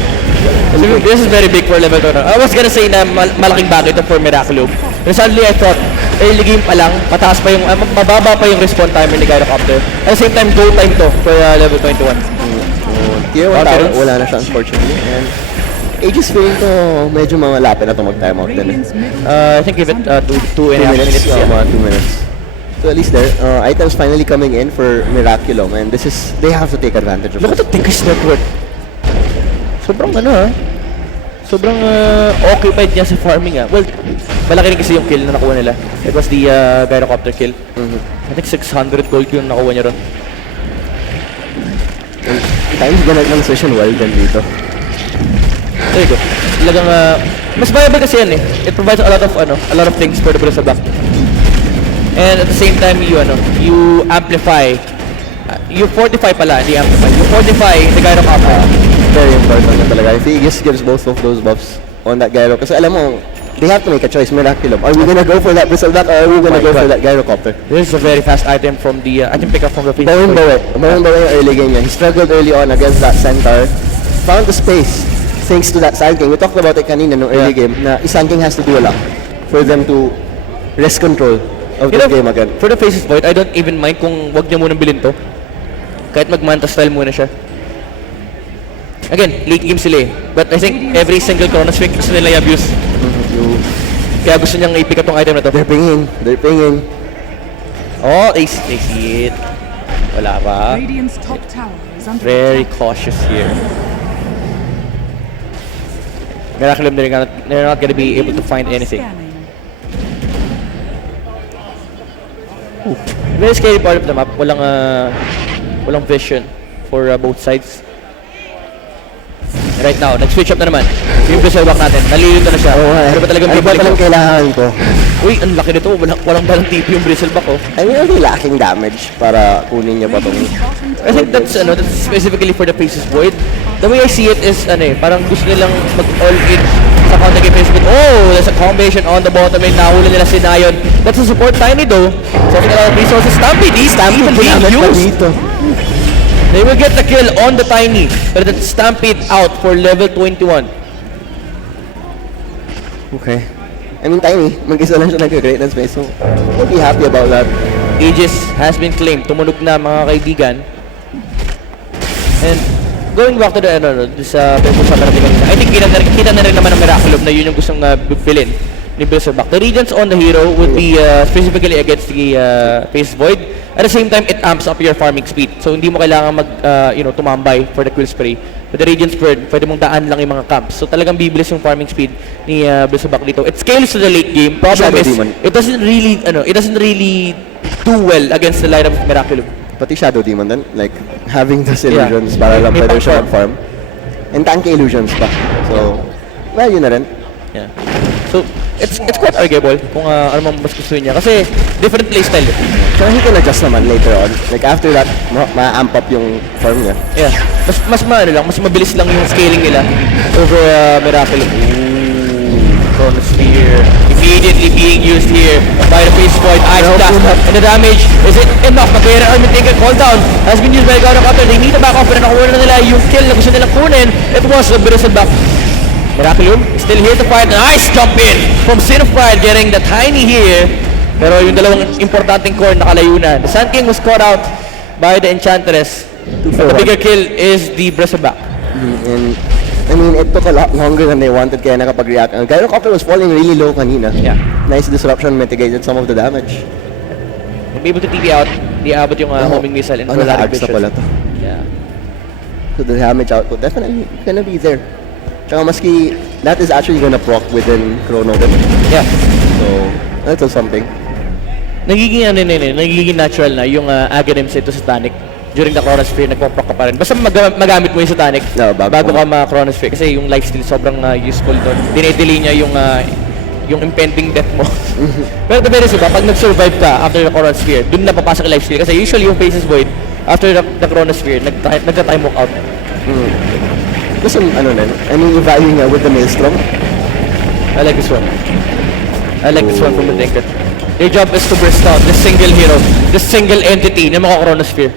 This is very big for level 2. I was gonna say na malaking bagay ito for Miraculum. But suddenly I thought, early game pa lang, mataas pa yung, mababa pa yung respawn timer ni Gyrocopter. At the same time, go time to for level 21. Tier 1 tower, wala na siya unfortunately. And Aegis feeling ko medyo malapit na ito mag-timeout din. I think give it 2.5 minutes. Yeah. 2 minutes. So at least there, items finally coming in for Miraculum, and this is, they have to take advantage of it. Look at the Tinker's network. Sobrang occupied niya sa farming Well, malaki rin kasi yung kill na nakuha nila. It was the Gyrocopter kill. I think 600 gold yung nakuha niya ron. Times ganag ng session well dyan dito. There you go. Talagang mas viable kasi yan eh. It provides a lot of things for the Bristleback. And at the same time you amplify. You fortify pala, hindi amplify. You fortify the Gyrocopter. Very important na talaga. If Aegis gives both of those buffs on that Gyro, kasi alam mo, they have to make a choice, Miraculum. Are we gonna go for that Bristleback or are we gonna go for that Gyrocopter? This is a very fast item from the item pickup from the field. Bawi yung early game niya. He struggled early on against that Centaur. Found the space thanks to that Sanking. We talked about it kanina nung early game na Sanking has to do a lot for them to wrest control of the game again. For the Faces Void, I don't even mind kung wag niya munang bilhin to. Kahit mag-Manta style muna siya. Again, late game sila eh. But I think every single Chronosphere gusto nila i-abuse. Kaya gusto niyang i-pick up tong item na to. They're pinging. Oh, they see it. Wala pa. Very cautious here. Miraculum, they're not gonna be able to find anything. Very scary part of the map. Walang vision for both sides. Right now, nag-switch up na naman. Yung Bristleback natin, nalilito na siya. Ano ba talagang kailangan ko? Uy, ang laki nito. Walang balang TP yung Bristleback, oh. I mean, okay, lacking damage para kunin niya pa itong... I think that's specifically for the Faces Void. The way I see it is, parang gusto nilang mag-all-in sa counter game Faces Void. Oh, there's a combination on the bottom lane. Nahuli nila si Nayon. That's a support Tiny, though. So, a lot of resources. Stampede even being used. They will get the kill on the Tiny, but that's Stampede out for level 21. Okay. I mean, Tiny, mag-isa lang siya nag-create ng space, so we'll be happy about that. Aegis has been claimed. Tumunog na, mga kaibigan. And going back to the, I think kita na rin naman ang Miraculum na yun yung gustong bilhin ni Bristleback. The regions on the hero would be specifically against the Face Void. At the same time, it amps up your farming speed. So hindi mo kailangan tumambay for the quill spray. With the Radiant Bird, pwede mong daan lang yung mga camps. So talagang bibilis yung farming speed ni Bristleback dito. It scales to the late game. Problem is, it doesn't really do well against the lineup of Miraculum. Pati Shadow Demon then, like having those illusions para lang pwede siya mag-farm. And tanky illusions pa. So, well, yun na rin. Yeah. So, it's quite arguable kung ano mang mas gusto niya. Kasi, different playstyle. So, he can adjust naman later on. Like, after that, ma-amp up yung farm niya. Yeah. Mas mabilis lang yung scaling nila over Miraculum. Chronosphere immediately being used here by the Face Void. Ice Blast. And the damage, is it enough? Napayara Army Tinker call down has been used by the God of Cutter. They need to back off, pero nakuha na nila yung kill na gusto nilang kunin. It was the Bristleback. Miraculum is still here to fight. Nice jump in from Sin of Pride, getting the Tiny here. Pero yung dalawang importanteng core nakalayo na. The Sand King was caught out by the Enchantress. But the bigger kill is the Bristleback. And I mean, it took a lot longer than they wanted kaya nakapag-react. Gyrocopter was falling really low kanina. Yeah. Nice disruption mitigated some of the damage. Be able to TP out, di abot yung homing missile and naka-arcs na pala to. Yeah. So the damage output definitely gonna be there. Tsaka maski, that is actually gonna proc within Chrono din. Yeah. So, that's something. Nagiging natural na yung Aghanims ito sa Tanic. During the Chronosphere, nagpo-proc ka pa rin. Basta magamit mo yung Satanic bago ka ma-Chronosphere. Kasi yung lifesteal sobrang useful doon. Dinedelay niya yung impending death mo. Pero the better iba, pag nag-survive ka after the Chronosphere, dun na papasok yung lifesteal. Kasi usually yung Faces Void, after the Chronosphere, nagta-time walk out. Gusto I mean, yung value niya with the Maelstrom. I like this one. I like this one from the Tinker. Their job is to burst out this single hero, this single entity na mga Chronosphere.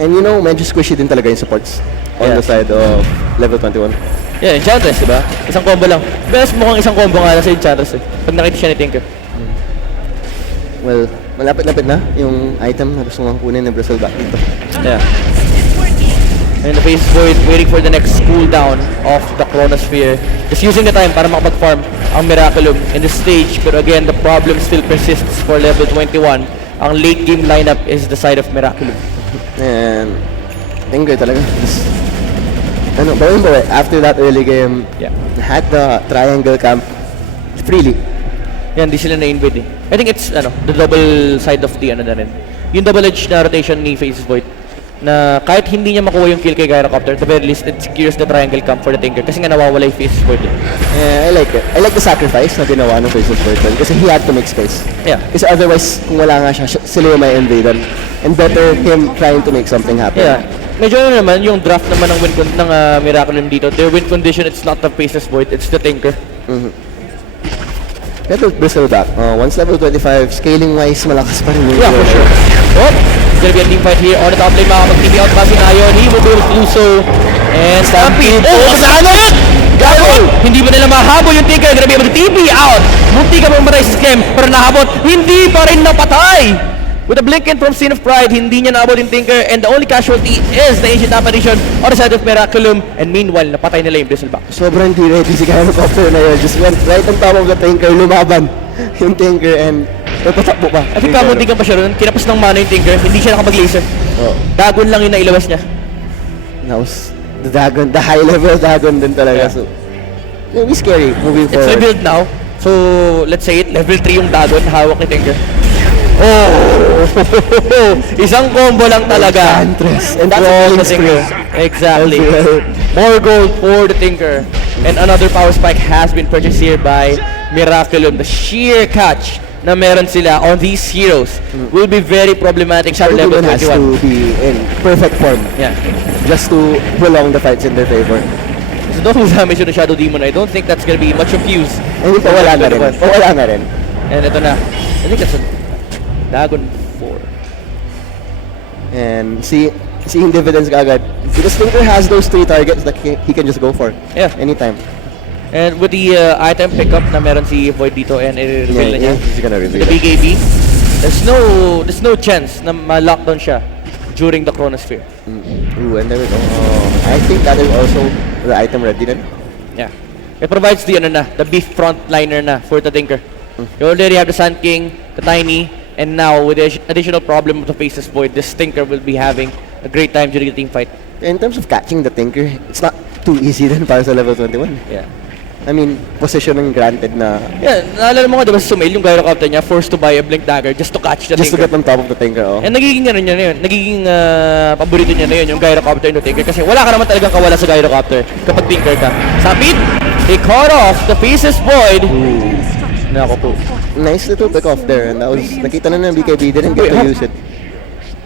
And you know, medyo squishy din talaga yung supports on the side of level 21. Yeah, Enchantress, diba? Isang combo lang. Best mukhang isang combo nga lang sa Enchantress pag nakita siya ni Tinker. Well, malapit-lapit na yung item na gusto mong kunin ng Bristleback dito. Yeah. And the Face Void waiting for the next cooldown of the Chronosphere. Just using the time para makapag-farm ang Miraculum in the stage. But again, the problem still persists for level 21. Ang late game lineup is the side of Miraculum. And Tinker talaga. But after that early game, had the triangle camp freely. Yan, di sila na-invade eh. I think it's the double side of the na rin. Yung double-edged na rotation ni Faces Void na kahit hindi niya makuha yung kill kay Gyrocopter, at the very least, it secures the triangle camp for the Tinker kasi nga nawawala yung Faces Void eh. I like it. I like the sacrifice na ginawa ng Faces Void kasi he had to make space. Yeah. Kasi otherwise, kung wala nga siya, sila yung may invader. And better him trying to make something happen. Yeah. Medyo naman, yung draft naman ng Miraculum dito, their win condition, it's not the Faces Void, it's the Tinker. Pero Bristleback, once level 25, scaling-wise, malakas pa rin yung for sure. Oh, it's gonna be a team fight here on the top lane, makakapag-TP out ba si Nayon, he will be able to do so. And Stampede, kasama! Gago! Hindi ba nila mahabol yung Tinker, gonna be able to TP out! Munti ka mamatay sa scam, pero nahabot, hindi pa rin napatay! With a blink in from Sin of Pride, hindi niya naabot yung Tinker, and the only casualty is the Ancient Apparition on the side of Miraculum, and meanwhile, napatay nila yung Bristleback. Sobrang hindi ready si Gyrocopter na yun. Just went right on top of the Tinker, lumaban yung Tinker, and napatakbo pa. I think kamuntikan pa siya ron, kinapos ng mana yung Tinker, hindi siya nakapag-laser. Dagon lang yung nailawas niya. That was the Dagon, the high level Dagon din talaga. So, it'll be scary moving forward. It's revealed now, so let's say it, level 3 yung Dagon, hawak ni Tinker. Oh! Isang combo lang talaga. Enchantress. And that's From a the killing Tinker. spree. Exactly. As well. More gold for the Tinker. And another power spike has been purchased here by Miraculum. The sheer catch na meron sila on these heroes will be very problematic for Shadow level Demon has 21. to be in perfect form. Yeah. Just to prolong the fights in their favor. So those damage to the Shadow Demon, I don't think that's gonna be much of use. And ito, wala na rin. Wala na rin. And ito na. I think that's a Dragon 4. And seeing dividends agad. Because Tinker has those 3 targets that he can just go for. Yeah. Anytime. And with the item pickup na meron si Void dito and i-reveal na niya. He's gonna reveal The BKB. There's no chance na ma-lockdown siya during the Chronosphere. Ooh, and there we go. I think that is also the item ready then. Yeah. It provides the the beef frontliner na for the Tinker. You already have the Sand King, the Tiny, and now with the additional problem of the Faceless Void, this Tinker will be having a great time during the team fight. In terms of catching the Tinker, it's not too easy then para sa level 21. Yeah. I mean, positioning granted na Yeah, naalala mo nga diba sa Sumail, yung gyrocopter niya, forced to buy a Blink Dagger just to catch the just to Tinker. get on top of the Tinker, oh. And nagiging ano niya na yun, nagiging paborito niya na yun, yung gyrocopter no Tinker. Kasi wala ka naman talagang kawala sa gyrocopter kapag Tinker ka. Sapit! He caught off the Faceless Void. Nako po. Nice little pick off there, and that was, nakita na ng BKB, didn't get to use it.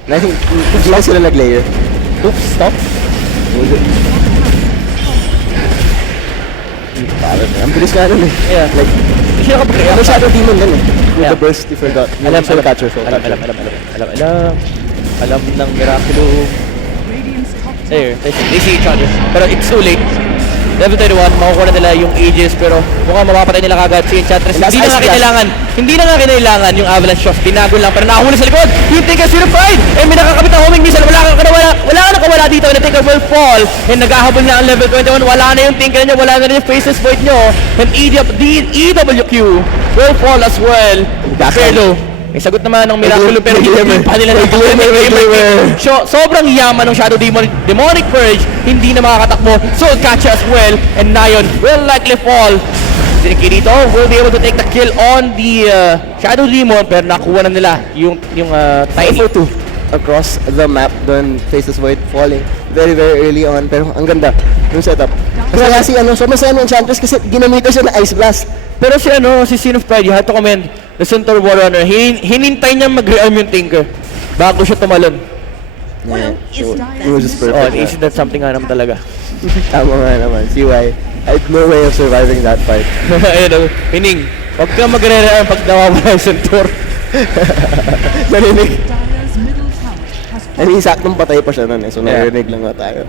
And I think, hindi na sila nag-layer. Oops, stop. Parang, ang bilis nga nun eh. Yeah. Like, Hindi siya nakapag-react. ano Shadow Demon din eh. With Yeah. the burst, you forgot. Alam, Soul Catcher, Soul alam, Catcher. alam ng Miraculum. There, they see each other. Pero it's too late. Level 21, makukuha na nila yung Aegis, pero mukhang mapapatay nila kagad si Enchantress. And that's Hindi na nga kinailangan yung Avalanche Shots. Tinago lang, pero nakahuli sa likod. You think it's unified! Eh, may nakakabit ang homing missile. Wala ka nakawala dito. And the Tinker will fall. And naghahabol na ang level 21. Wala na yung Tinker niya. Wala na rin yung Faceless Void nyo. And EWQ will fall as well. Fairlo. May sagot naman ng Miraculum pero hindi pa nila So, sobrang yaman ng Shadow Demon. Demonic Purge, hindi na makakatakbo. Soul Catcher as well. And Nion will likely fall. Siniki dito will be able to take the kill on the Shadow Demon pero nakuha na nila yung Tiny. For 2 across the map, then Faceless Void falling very early on, pero ang ganda yung setup. Kaya si sumasaya ng Enchantress kasi ginamitan siya ng Ice Blast. Pero si Sin of Pride, you have to commend the Centaur Warrunner. Hinintay niya mag-rearm yung Tinker bago siya tumalon. Yeah, so, it was just perfect. Oh, isn't that something nga naman talaga? Tama nga naman. CY, I had no way of surviving that fight. Ayun, Hining, huwag ka magre-rearm pag nawawala yung Centaur. Narinig. I mean, saktong patay pa siya nun eh, so narinig lang nga tayo.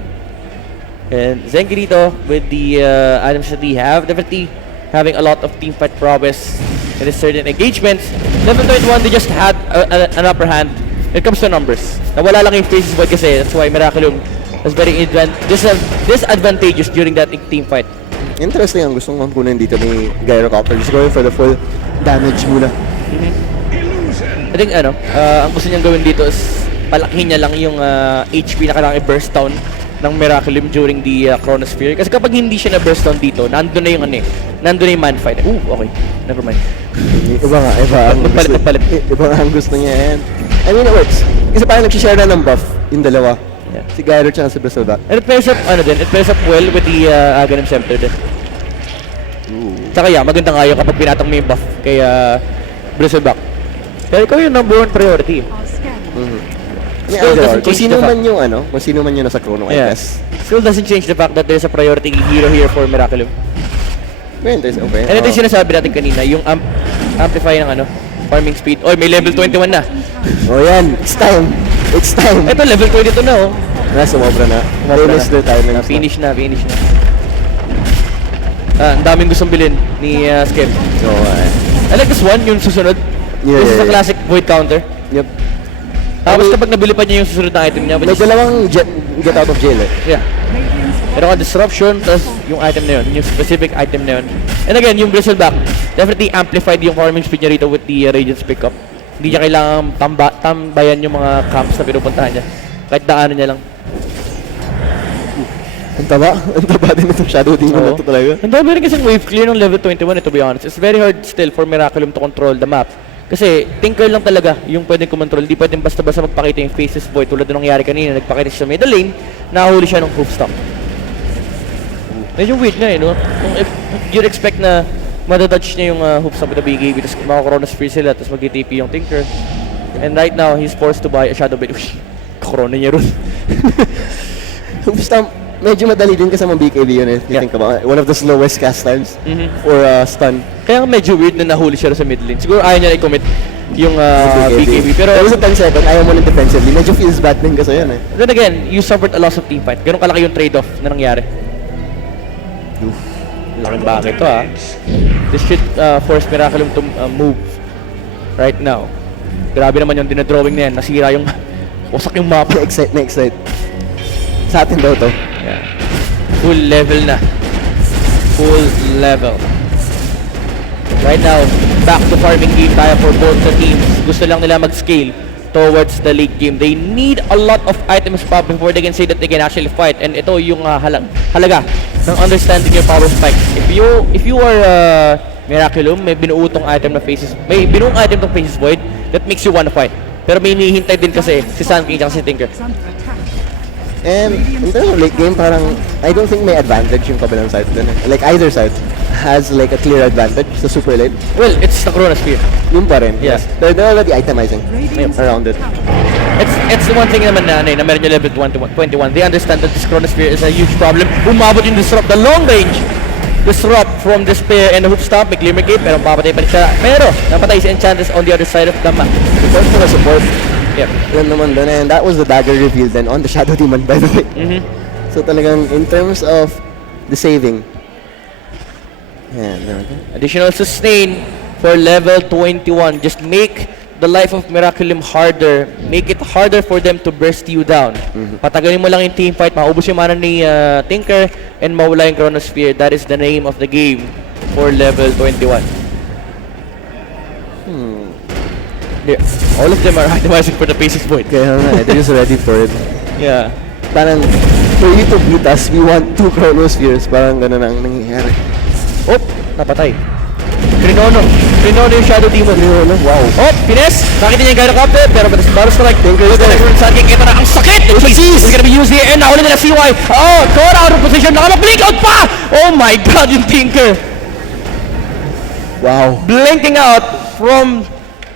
And Zenki dito with the items that they have, definitely having a lot of team fight prowess in certain engagements. Level 21, they just had an upper hand when it comes to numbers. Nawala lang yung Faceless Void kasi that's why Miraculum was very disadvantageous during that team fight. Interesting ang gustong kunin dito ni Gyrocopter. Just going for the full damage muna. I think ang gusto niyang gawin dito is palakihin niya lang yung HP na kailangan i-burst down ng Miraculum during the Chronosphere. Kasi kapag hindi siya na-burst down dito, nandun na yung nandun na yung man fight. Okay. Never mind. Iba ang gusto niya yan. I mean, it works. Kasi parang nagsishare na ng buff yung dalawa. Yeah. Si Gyro tsaka si Bristleback. And it pairs up, it pairs up well with the Aghanim Scepter din. Tsaka maganda nga yun kapag pinatang mo yung buff kay Bristleback. Pero ikaw yung number 1 priority. Kung sino man yung nasa Chrono, I guess. Still doesn't change the fact that there's a priority hero here for Miraculum. Okay. And ito yung sinasabi natin kanina, yung amplify ng farming speed. Oy, may level 21 na. Oh yan, it's time. Ito, level 22 na Sumobra na. Finish na. Ang daming gustong bilhin ni Skip. So, I like this one, yung susunod. This is a classic void counter. Yep. Tapos kapag nabili pa niya yung susunod na item niya, may dalawang get out of jail eh. Yeah. Meron ka disruption, plus yung item na yun, yung specific item na yun. And again, yung Bristleback, definitely amplified yung farming speed niya rito with the Radiance pickup. Hindi niya kailangan tambayan yung mga camps na pinupuntahan niya. Kahit daanan niya lang. Ang taba din itong Shadow Demon na ito talaga. Ang dami rin kasing wave clear ng level 21 to be honest. It's very hard still for Miraculum to control the map. Kasi Tinker lang talaga yung pwedeng kumontrol. Hindi pwedeng basta-basta magpakita yung Faces Void tulad ng nangyari kanina. Nagpakita siya sa middle lane, nahuli siya ng hoofstock. Medyo weird nga no? Kung you'd expect na madadodge niya yung hoofstock with the BKB, tapos maka-Chronosphere sila, tapos mag-TP yung Tinker. And right now, he's forced to buy a Shadow Blade. Uy, kakorona niya ron. Hoofstock, medyo madali din kasama BKB yun eh. You think about it. One of the slowest cast times for stun. Kaya medyo weird na nahuli siya sa mid lane. Siguro ayaw niya i-commit yung BKB. Pero sa 10 second, ayaw mo ng defensively. Medyo feels bad din kasi yan eh. Then again, you suffered a loss of team fight. Ganun kalaki yung trade-off na nangyari. Laking bagay ito This should force Miraculum to move right now. Grabe naman yung dinadrawing na yan. Nasira yung wasak yung map. Na-excite. Sa atin daw to. Yeah. Full level na. Full level. Right now, back to farming game tayo for both the teams. Gusto lang nila mag-scale towards the late game. They need a lot of items pa before they can say that they can actually fight. And ito yung halaga ng understanding your power spikes. If you are Miraculum, may binuutong item na Faces, may binuong item ng Faces Void that makes you wanna fight. Pero may hinihintay din kasi si Sun King at si Tinker. And in terms of late game, parang I don't think may advantage yung kabilang side din. Like either side has like a clear advantage sa super late. Well, it's the Chronosphere. Yun pa rin. Yes. They're already itemizing around it. It's the one thing naman na meron yung level 21. They understand that this Chronosphere is a huge problem. Umabot yung disrupt, the long range disrupt from this pair and the hoop stop. May Glimmer Cape, pero papatay pa rin siya. Pero napatay si Enchantress on the other side of the map. Support for the support. Yep. Yun naman doon. And that was the dagger reveal then on the Shadow Demon, by the way. So talagang in terms of the saving. Additional sustain for level 21. Just make the life of Miraculum harder. Make it harder for them to burst you down. Patagalin mo lang yung team fight. Maubos yung mana ni Tinker and mawala yung Chronosphere. That is the name of the game for level 21. Yeah. All of them are itemizing for the Faces Void. Kaya nga, they're just ready for it. Yeah. Parang, for you to beat us, we want 2 Chronospheres. Parang gano'n ang nangyayari. Oh, napatay. Krinono yung Shadow Demon. Wow. Oh, Pines! Nakita niya yung Gyrocopter, pero baru strike. Tinker is there. Sun King, ito na ang sakit! It's gonna be used here, and nahuli nila CY. Oh, Cora out of position, nakala-blink out pa! Oh my God, yung Tinker! Wow. Blinking out from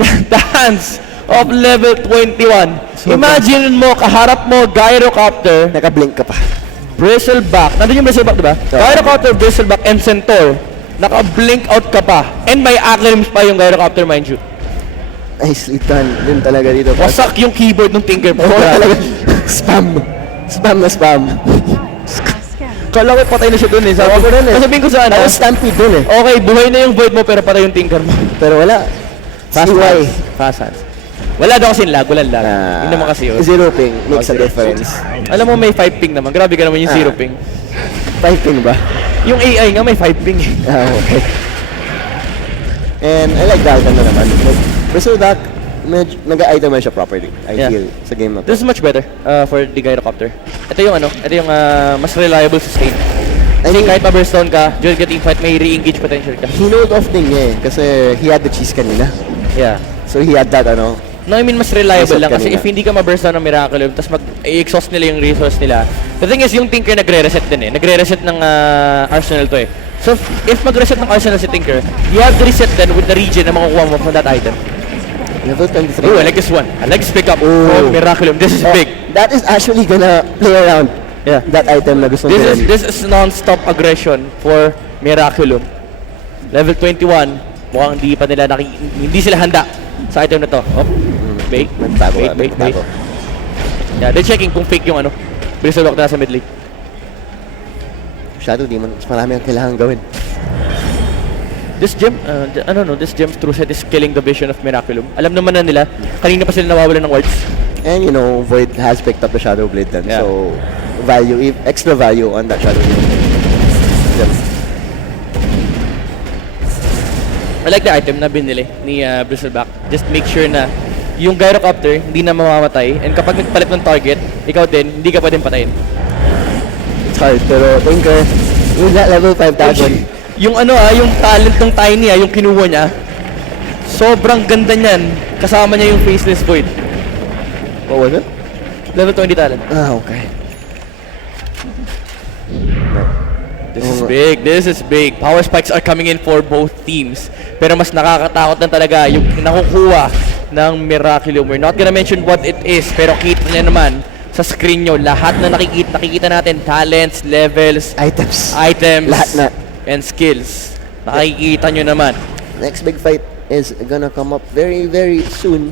the hands of level 21. Imagine mo, kaharap mo, Gyrocopter. Naka-blink ka pa. Bristleback. Nandun yung Bristleback, diba? Gyrocopter, Bristleback, and Centaur. Naka-blink out ka pa. And may acronyms pa yung Gyrocopter, mind you. Nicely done. Yun talaga dito. Wasak yung keyboard ng Tinker. Talaga. Spam. Spam na spam. Kala ko patay na siya dun eh. Sabi ko dun eh. Sabihin ko sana. Tapos stampede dun eh. Okay, buhay na yung Void mo pero patay yung Tinker mo. Pero wala. Fast hands. Wala daw kasing lag, walang lag. Yun naman kasi yun. Zero ping makes a difference. Alam mo may 5 ping naman. Grabe ka naman yung 0 ping. 5 ping ba? Yung AI nga may 5 ping. Okay. And I like that item na naman. Bristleback, nag-itemize siya properly. I feel sa game na to. This is much better for the Gyrocopter. Ito yung mas reliable sustain. I think kahit ma-burstone ka, during the team fight, may re-engage potential ka. He hold off din niya eh, kasi he had the cheese kanina. Yeah. So he had that No, I mean mas reliable lang kasi if hindi ka ma-burst down ng Miraculum tapos mag-exhaust nila yung resource nila. The thing is, yung Tinker nagre-reset din eh. Nagre-reset ng Arsenal to eh. So if mag-reset ng Arsenal si Tinker, you have to reset then with the regen na makukuha mo from that item. Level 23. Oh, I like this one. I like this pickup. Oh, Miraculum. This is big. That is actually gonna play around. Yeah. That item na gusto nila. This is non-stop aggression for Miraculum. Level 21, mukhang hindi sila handa sa item na to. Oh, bait. Yeah, they're checking kung fake yung Bristleback na sa mid lane. Shadow Demon, mas marami ang kailangan gawin. This gem, this gem's true set is killing the vision of Miraculum. Alam naman na nila, kanina pa sila nawawalan ng wards. And Void has picked up the Shadow Blade then, yeah. So extra value on that Shadow Demon. I like the item na binili ni Bristleback. Just make sure na yung Gyrocopter hindi na mamamatay and kapag nagpalit ng target, ikaw din, hindi ka pwedeng patayin. It's hard, pero Tinker, with that level 5 dragon. Yung yung talent ng Tiny yung kinuha niya. Sobrang ganda niyan. Kasama niya yung Faceless Void. What was it? Level 20 talent. Okay. This is big. This is big. Power spikes are coming in for both teams. Pero mas nakakatakot na talaga yung nakukuha ng Miraculum. We're not gonna mention what it is, pero kita niya naman sa screen nyo, lahat na nakikita natin, talents, levels, items, lahat na. And skills. Nakikita nyo naman. Next big fight is gonna come up very, very soon.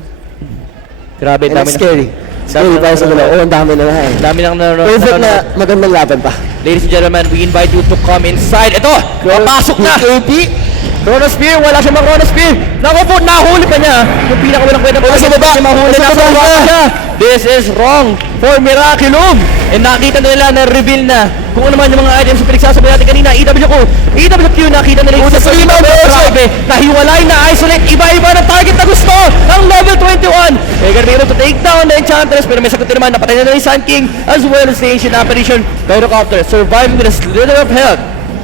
Grabe, and it's scary. Scary para sa dalawa. Ang dami na nga eh. Dami nang nanonood. Perfect na magandang laban pa. Ladies and gentlemen, we invite you to come inside. Ito! Papasok na! KP! Chronosphere! Wala siyang Chronosphere! Naku po! Nahuli pa niya! Yung pinakawalang kwenta pa sa baba! Mahuli na sa baba siya! This is wrong for Miraculum! And nakita nila na reveal na kung ano man yung mga items yung pinagsasabi natin kanina. EWQ nakita nila yung sa grabe! Nahiwalay na isolate! Iba-iba ng target na gusto ng level 21! They're gonna be able to take down the Enchantress, pero may sagot din naman, napatay na yung Sun King as well as the Ancient Apparition. Gyrocopter surviving with a slither of health.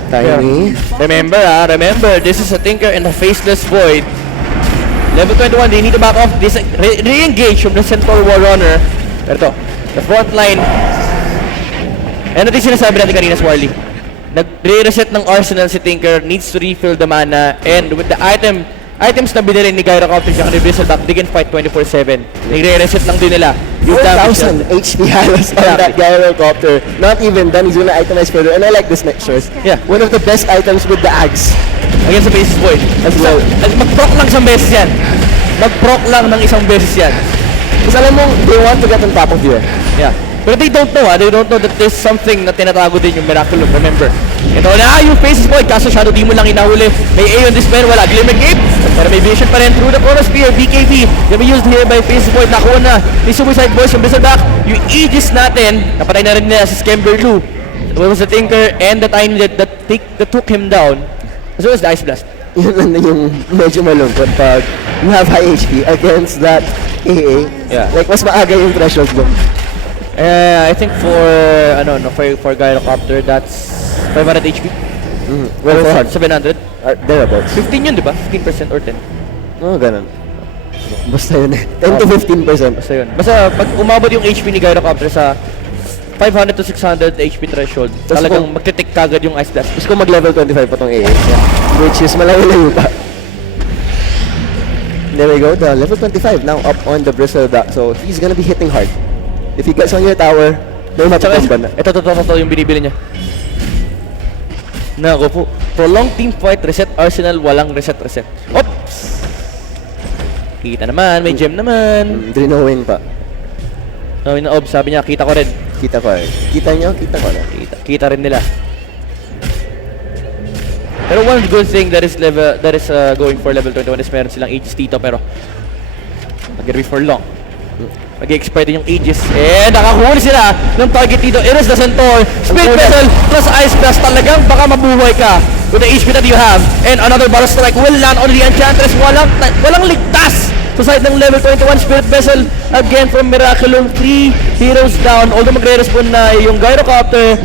Tiny. Remember, this is a Tinker and a Faceless Void. Level 21, they need to back off. This re-engage from the Centaur Warrunner. Pero ito, the front line. Ano din sinasabi natin kanina sa Warley? Nag-re-reset ng arsenal si Tinker, needs to refill the mana, and with the items na binili ni Gyrocopter siya ni Bristleback, they can fight 24/7. Nagre-reset lang din nila. 4,000 HP halos on that Gyrocopter. Not even done, he's gonna itemize further. And I like this next choice. Yeah. One of the best items with the Ags. Against the Faceless Void. As well. Mag-proc lang isang beses yan. Mag-proc lang ng isang beses yan. Kasi alam mo, they want to get on top of you. Yeah. But they don't know, They don't know that there's something na tinatago din yung Miraculum. Remember, ito na yung Faceless Void. Kaso Shadow Demon lang inahuli. May A on this man, wala. Glimmer Cape. Pero may vision pa rin through the Chronosphere. BKB. Gonna be used here by Faceless Void. Nakuha na ni Suicide Boys yung Bristleback. Yung Aegis natin, napatay na rin nila si Skemberlu. It was the Tinker and the Tiny that took him down. As well as the Ice Blast. Yun lang yung medyo malungkot pag you have high HP against that AA. Yeah. Like, mas maaga yung threshold mo. I think for Gyrocopter, that's 500 HP. Well, 700. Thereabouts. 15 yun, di ba? 15% or 10. Oo, ganun. Basta yun eh. 10 to 15%. Basta yun. Basta pag umabot yung HP ni Gyrocopter sa 500 to 600 HP threshold, talagang magtitik kagad yung Ice Blast. Gusto ko mag-level 25 pa tong AA. Yeah. Which is malayo-layo pa. There we go, the level 25 now up on the Bristleback. So he's gonna be hitting hard. If he gets on your tower, may matatumban na. Ito, yung binibili niya. Naku po. Prolonged team fight, reset arsenal, walang reset. Oops! Kita naman, may gem naman. Drenowing pa. Sabi niya, kita ko rin. Kita ko rin. Kita nyo, kita ko rin. Kita rin nila. Pero one good thing that is going for level 21 is meron silang Aegis dito, pero mag-be for long. Mag-expire din yung Aegis. Nakakuha sila ng target dito. It is the Centaur. Split Vessel plus Ice Blast. Talagang baka mabuhay ka with the HP that you have. And another Battle Strike will land on the Enchantress. Walang ligtas sa side ng level 21. Spirit Vessel again from Miraculum. 3 heroes down. Although magre-respond na yung Gyrocopter.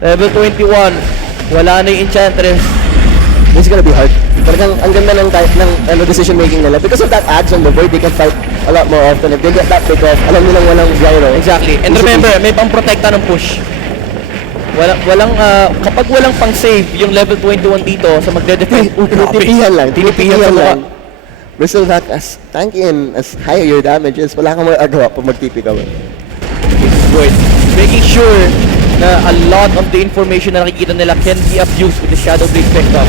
Level 21. Wala na yung Enchantress. This is gonna be hard. Talagang ang ganda ng decision making nila. Because of that ads on the board, they can fight a lot more often. If they get that pick off, alam nilang walang gyro. Exactly. And remember, may pang-protekta ng push. Kapag walang pang-save yung level 21 dito sa magde-defend, tinipihan lang. Bristleback as tanky and as high your damage is, wala kang magagawa pag mag-TP ka. Good. Making sure na a lot of the information na nakikita nila can be abused with the Shadow Blade pick-up.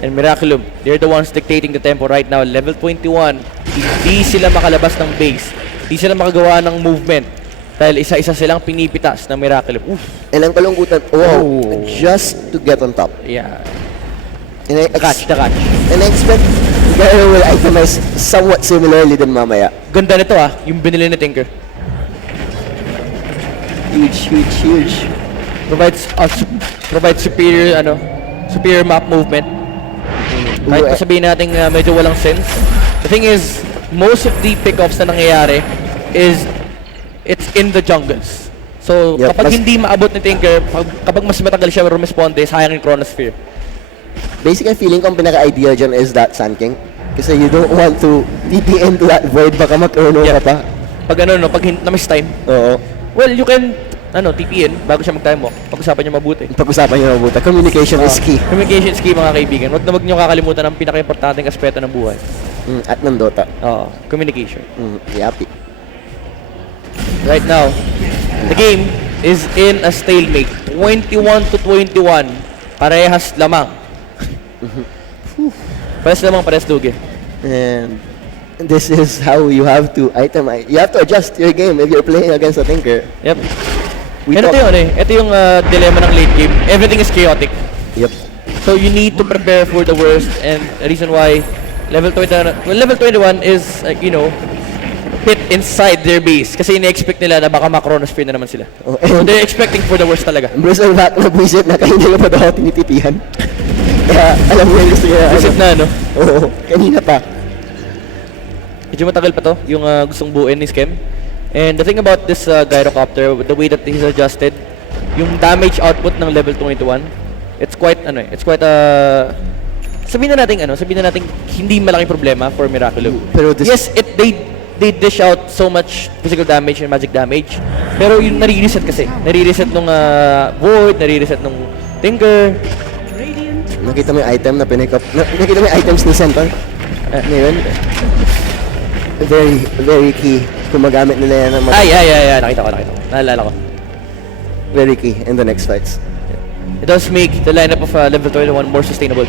And Miraculum, they're the ones dictating the tempo right now. Level 21, hindi sila makalabas ng base. Hindi sila makagawa ng movement. Dahil isa-isa silang pinipitas ng Miraculum. Oof. And ang kalungkutan, just to get on top. Yeah. And The catch. And I expect Gyro will itemize somewhat similarly din mamaya. Ganda nito yung binili ni Tinker. Huge. Provides superior map movement. Kahit pa sabihin natin medyo walang sense. The thing is, most of the pickoffs na nangyayari is it's in the jungles. So, kapag hindi maabot ni Tinker, kapag mas matagal siya rumesponde, sayang yung Chronosphere. Basically, feeling kong pinaka-ideal dyan is that Sun King. Kasi you don't want to TP into that void, baka mag-earno ka pa. Pag pag na-miss time. Oo. Well, you can, TP in bago siya mag-time walk. Pag-usapan niyo mabuti. Pag-usapan niyo mabuti. Communication is key. Communication is key, mga kaibigan. Wag niyo kakalimutan ang pinaka-importanting aspeto ng buhay. At ng Dota. Communication. Yapi. Right now, the game is in a stalemate. 21-21. Parehas lamang. Parehas lugi. And this is how you have to you have to adjust your game if you're playing against a Tinker. Yep. Ito yung dilemma ng late game. Everything is chaotic. Yep. So you need to prepare for the worst, and the reason why level 21 is hit inside their base kasi ina-expect nila na baka ma-chronosphere na naman sila. So they're expecting for the worst talaga. Bruce back na buisit na kanina pa daw tinitipihan. Kaya alam mo yung gusto niya. Buisit na, no? Oo, kanina pa. Medyo matagal pa to, yung gustong buuin ni Skem. And the thing about this gyrocopter, the way that he's adjusted, yung damage output ng level 21, it's quite sabihin na natin hindi malaking problema for Miraculum. Pero yes, they dish out so much physical damage and magic damage. Pero yung nare-reset kasi. Nare-reset nung Void, nare-reset nung Tinker. Nakita mo yung item na pinick up. Nakita mo yung items ni Centaur. Ngayon, very, very key kung magamit nila yan ng Nakita ko. Naalala ko. Very key in the next fights. It does make the lineup of level 21 more sustainable.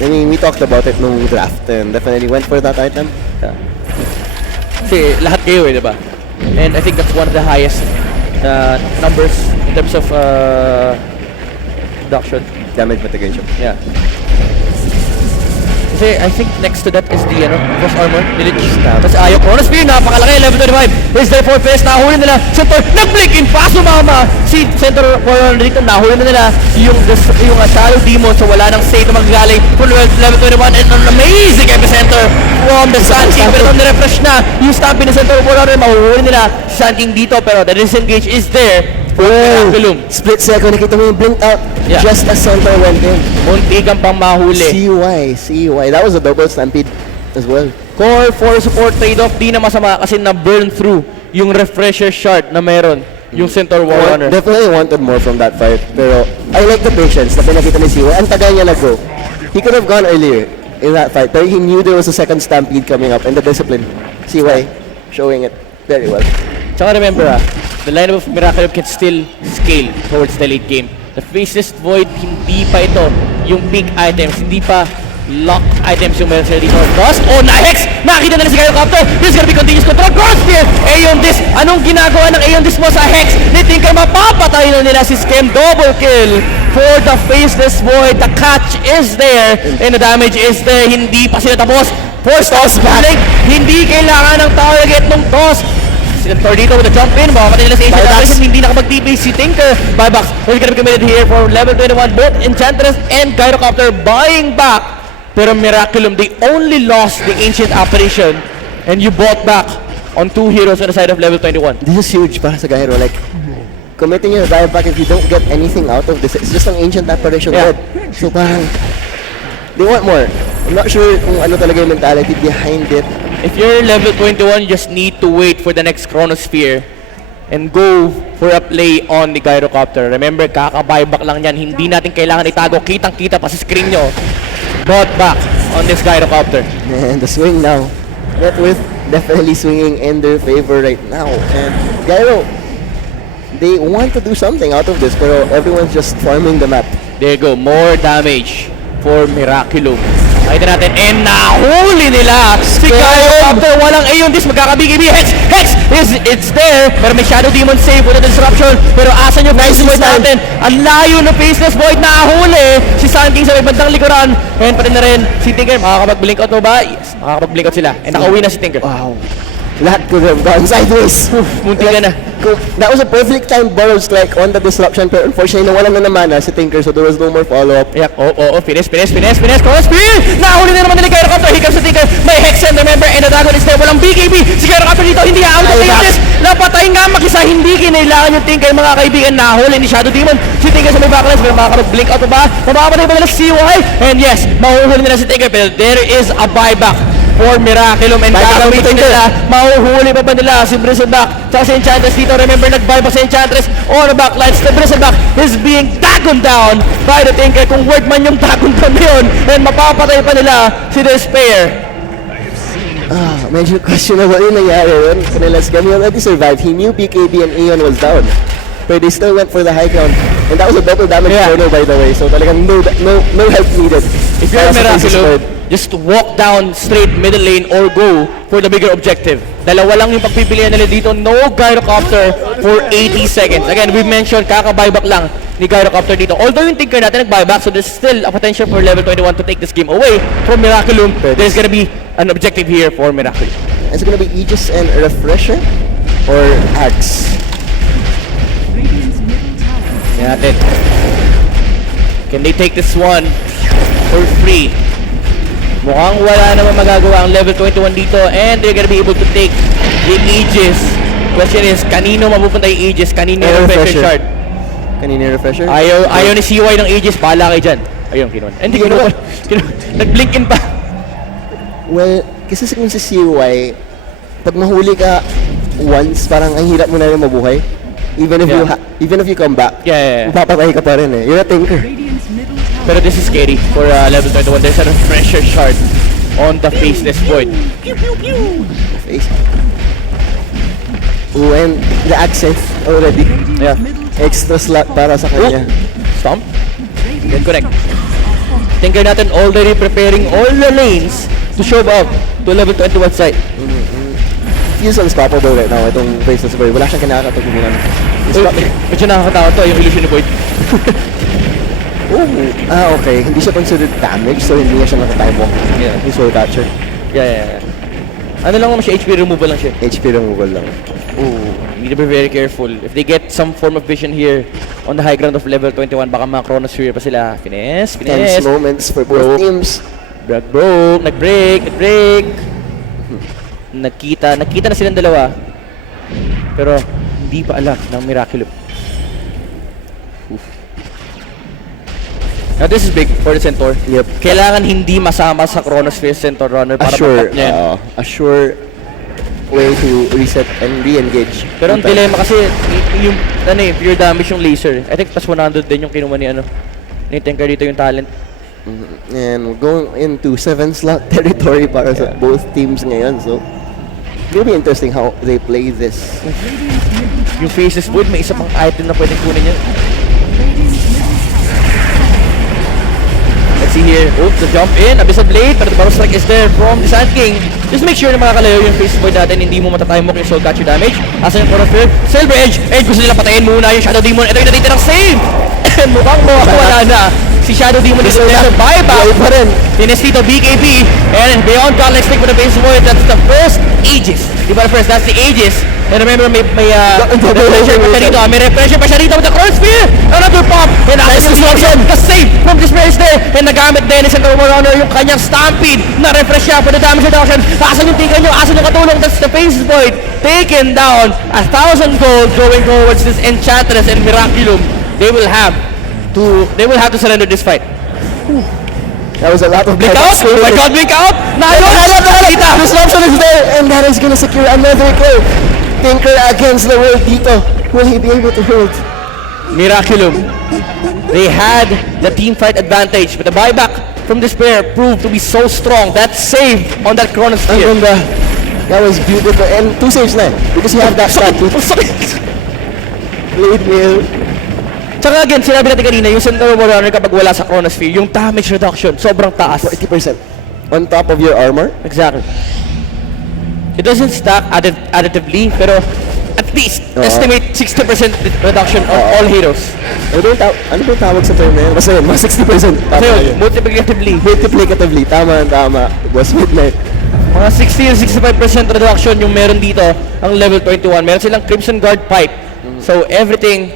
I mean, we talked about it nung draft and definitely went for that item. Yeah. Kasi lahat kayo diba? And I think that's one of the highest numbers in terms of reduction. Damage mitigation. Yeah. Kasi I think next to that is the cross armor village. Tapos ayaw chronosphere, napakalaki, level 25. Is there for face, nahuli nila. Centaur, nag-blink in paso mama. Si Centaur dito, nahuli na nila yung Shadow Demon, so wala nang state na magagaling from level 21 and an amazing epicenter from the Sun King. Pero nirefresh na yung stamping ni Centaur, mahuhuli nila si Sun King dito, pero the disengage is there. Miraculum. Split second, nakita mo yung blink out just as Centaur went in. Munti kang pang mahuli. CY. That was a double stampede as well. Core for support trade-off, di na masama kasi na-burn through yung refresher shard na meron yung Centaur Warrunner. Definitely wanted more from that fight. Pero I like the patience na pinakita ni CY. Ang tagal niya nag-go. He could have gone earlier in that fight, but he knew there was a second stampede coming up and the discipline. CY showing it very well. Tsaka remember the lineup of Miraculum can still scale towards the late game. The Faceless Void, hindi pa ito yung big items, hindi pa lock items yung meron sila dito. Dust, na-hex! Nakita na si Gyrocopter! This is gonna be continuous control. Crossfire! Aeon Disc! Anong ginagawa ng Aeon Disc mo sa hex? Ni Tinker, mapapatay na nila si Skem. Double kill for the Faceless Void. The catch is there and the damage is there. Hindi pa sila tapos. Force toss back! Hindi kailangan ng target ng toss. Centaur dito with a jump in, makapatay nila si Ancient, hindi nakapag-TP si Tinker. Buybacks is gonna be committed here for level 21, both Enchantress and Gyrocopter buying back. Pero Miraculum, they only lost the Ancient Apparition and you bought back on 2 heroes on the side of level 21. This is huge para sa Gyro, like committing your buyback if you don't get anything out of this. It's just an Ancient Apparition. So parang they want more. I'm not sure kung ano talaga yung mentality behind it. If you're level 21, you just need to wait for the next Chronosphere and go for a play on the Gyrocopter. Remember, kaka-buyback lang yan. Hindi natin kailangan itago. Kitang-kita pa sa screen nyo. Bought back on this Gyrocopter. And the swing now. Net worth definitely swinging in their favor right now. And Gyro, they want to do something out of this, pero everyone's just farming the map. There you go. More damage for Miraculum. Nakita natin, and nahuli nila si Gyrocopter. Walang Aeon Disc, magkakabig-ibi. Hex! It's there. Pero may Shadow Demon save with the disruption. Pero asan yung Faceless Void natin? Ang layo ng Faceless Void, nahuli si Sun King sa may bandang likuran. And pati na rin si Tinker. Makakapag-blink out mo ba? Yes, makakapag-blink out sila. And nakauwi na si Tinker. Wow. That could have gone sideways. Munti ka na. That was a perfect time Burrow strike on the disruption, pero unfortunately nawalan na naman si Tinker, so there was no more follow-up. Yeah, finish. Cross speed! Nahuli na naman nila Gyrocopter. Hiccup sa Tinker. May Hex and remember, and the Dragon is there. Walang BKB. Si Gyrocopter dito, hindi out of stages. Napatay nga makisa, hindi kinailangan yung Tinker, mga kaibigan. Nahuli ni Shadow Demon. Si Tinker sa may backlines, pero makakapag-blink out pa ba? Mapapatay ba nila si CY? And yes, mahuhuli nila si Tinker, pero there is a buyback for Miraculum, and gagamitin nila, mahuhuli pa ba nila si Bristleback tsaka si Enchantress dito. Remember, nag-buy pa si Enchantress on the backlines. The Bristleback is being tagged down by the Tinker. Kung word man yung tagged down na yun, and mapapatay pa nila si Despair. Medyo questionable yung nangyari yun. Kanilas Gami already survived. He knew BKB and Aeon was down, but they still went for the high ground, and that was a double damage portal, by the way, so talagang no help needed. If you're Miraculum, just walk down straight middle lane or go for the bigger objective. Dalawa lang yung pagpipilian nila dito. No Gyrocopter for 80 seconds. Again, we mentioned kaka-buyback lang ni Gyrocopter dito. Although yung Tinker natin nag-buyback, so there's still a potential for Level 21 to take this game away from Miraculum. There's gonna be an objective here for Miraculum. Is it gonna be Aegis and Refresher or Axe? Yan natin. Can they take this one for free? Mukhang wala naman magagawa ang Level 21 dito, and they're gonna be able to take the Aegis. Question is, kanino mapupunta yung Aegis? Kanino yung Refresher Shard? Kanino yung Refresher? Ayaw ni CY ng Aegis, bahala kayo dyan. Ayun, kinuha. Hindi kinuha. Nag-blink in pa. Well, kasi kung si CY, pag mahuli ka once, parang ang hirap mo na rin mabuhay. Even if you come back, mapapatay ka pa rin eh. You're a Tinker. Pero this is scary for Level 21. There's a Refresher Shard on the Faceless Void. Pew, pew, pew! Face. Oh, and the accent already. Yeah. Extra slot para sa kanya. Stomp. Then connect. Tinker natin already preparing all the lanes to show up to Level 21 side. Feels unstoppable right now, itong Faceless Void. Wala siyang kinakatagunan. Medyo nakakatakot to, yung illusion ni Void. Okay. Hindi siya considered damage, so hindi siya naka-time walk. Yeah. He's soul catcher. Yeah. Ano lang naman siya, HP removal lang siya. HP removal lang. Need to be very careful. If they get some form of vision here on the high ground of Level 21, baka mga Chronosphere pa sila. Finesse. Tense moments for both teams. Nag-break. Nakita na silang dalawa. Pero hindi pa alam ng Miraculum. Now this is big for the Centaur. Yep. Kailangan hindi masama sa Chronosphere Centaur Runner para sure, niya. A sure way to reset and re-engage. Pero ang dilemma kasi yung pure damage yung laser. I think plus 100 din yung kinuha ni Tinker dito yung talent. And we're going into 7-slot territory para sa both teams ngayon. So it'll be interesting how they play this. Yung Faceless Void, may isa pang item na pwedeng kunin niya. Let's see here. The jump in. Abyssal Blade. Pero the Barrow Strike is there from the Sand King. Just make sure na makakalayo yung Faceless Void natin. Hindi mo matatime mo yung Soul Catcher damage. Asa yung Chronosphere. Silver Edge. And gusto nila patayin muna yung Shadow Demon. Ito yung natitirang save. And mukhang mawawala na si Shadow Demon dito. There's a buyback. Finish dito. BKB. And beyond God, let's stick with the Faceless Void. That's the first Aegis. Di ba the first? That's the Aegis. And remember, may refresher pa siya dito. May refresher pa siya dito with the Chronosphere. Another pop. And after the save from Despair is there. And nagamit din ni Centaur Runner yung kanyang Stampede na refresh siya for the damage reduction. Asan yung Tinker nyo? Asan yung katulong? That's the Faceless Void. Taken down. 1,000 gold going towards this Enchantress and Miraculum. They will have to surrender this fight. That was a lot of blink out. Oh my God, blink out. Disruption is there, and that is gonna secure another kill. Tinker against the world dito. Will he be able to hold? Miraculum. They had the team fight advantage, but the buyback from Despair proved to be so strong. That save on that Chronosphere. That was beautiful, and 2 saves na because he had that shot too. Blade Mill. Tsaka again, sinabi natin kanina, yung Centaur Runner kapag wala sa Chronosphere, yung damage reduction, sobrang taas. 40%. On top of your armor? Exactly. It doesn't stack additively, pero at least estimate 60% reduction on all heroes. Ano ba tawag sa term na yun? Basta yun, mga 60%. Kasi yun, multiplicatively. Multiplicatively, tama. Was midnight. Mga 60-65% reduction yung meron dito ang level 21. Meron silang Crimson Guard pipe. So everything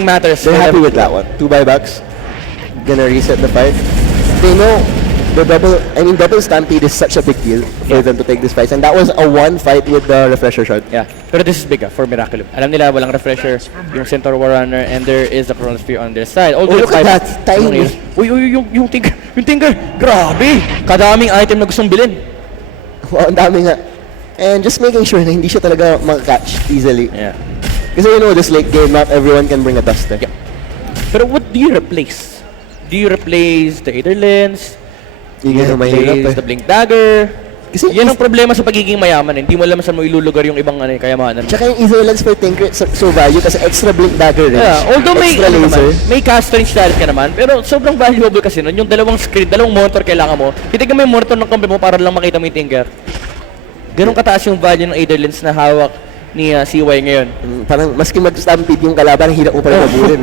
matters. They're happy with that one. 2 buybacks. Gonna reset the fight. They know the double stampede is such a big deal for them to take this fight. And that was a one fight with the refresher shard. Yeah. Pero this is big for Miraculum. Alam nila walang refresher yung Centaur Warrunner and there is the Chronosphere on their side. Although look at that. Tiny. Uy, yung Tinker. Grabe. Kadaming item na gustong bilhin. Wow, ang dami nga. And just making sure na hindi siya talaga makakatch easily. Yeah. Kasi you know, this late game, not everyone can bring a dust. Yeah. Pero what do you replace? Do you replace the Aether Lens? Mahirap the Blink Dagger. Kasi yan ang problema sa pagiging mayaman. Hindi mo alam saan mo ilulugar yung ibang kayamanan. Tsaka yung Ether Lens for Tinker, so value kasi extra Blink Dagger range. Yeah, although may, extra laser. May cast range talent ka naman, pero sobrang valuable kasi nun. Yung dalawang screen, dalawang monitor kailangan mo. Titignan mo yung monitor ng kampi mo para lang makita mo yung Tinker. Ganun kataas yung value ng Aether Lens na hawak ni CY ngayon. Parang maski mag-stampede yung kalaban, hirap mo pa rin mabulin.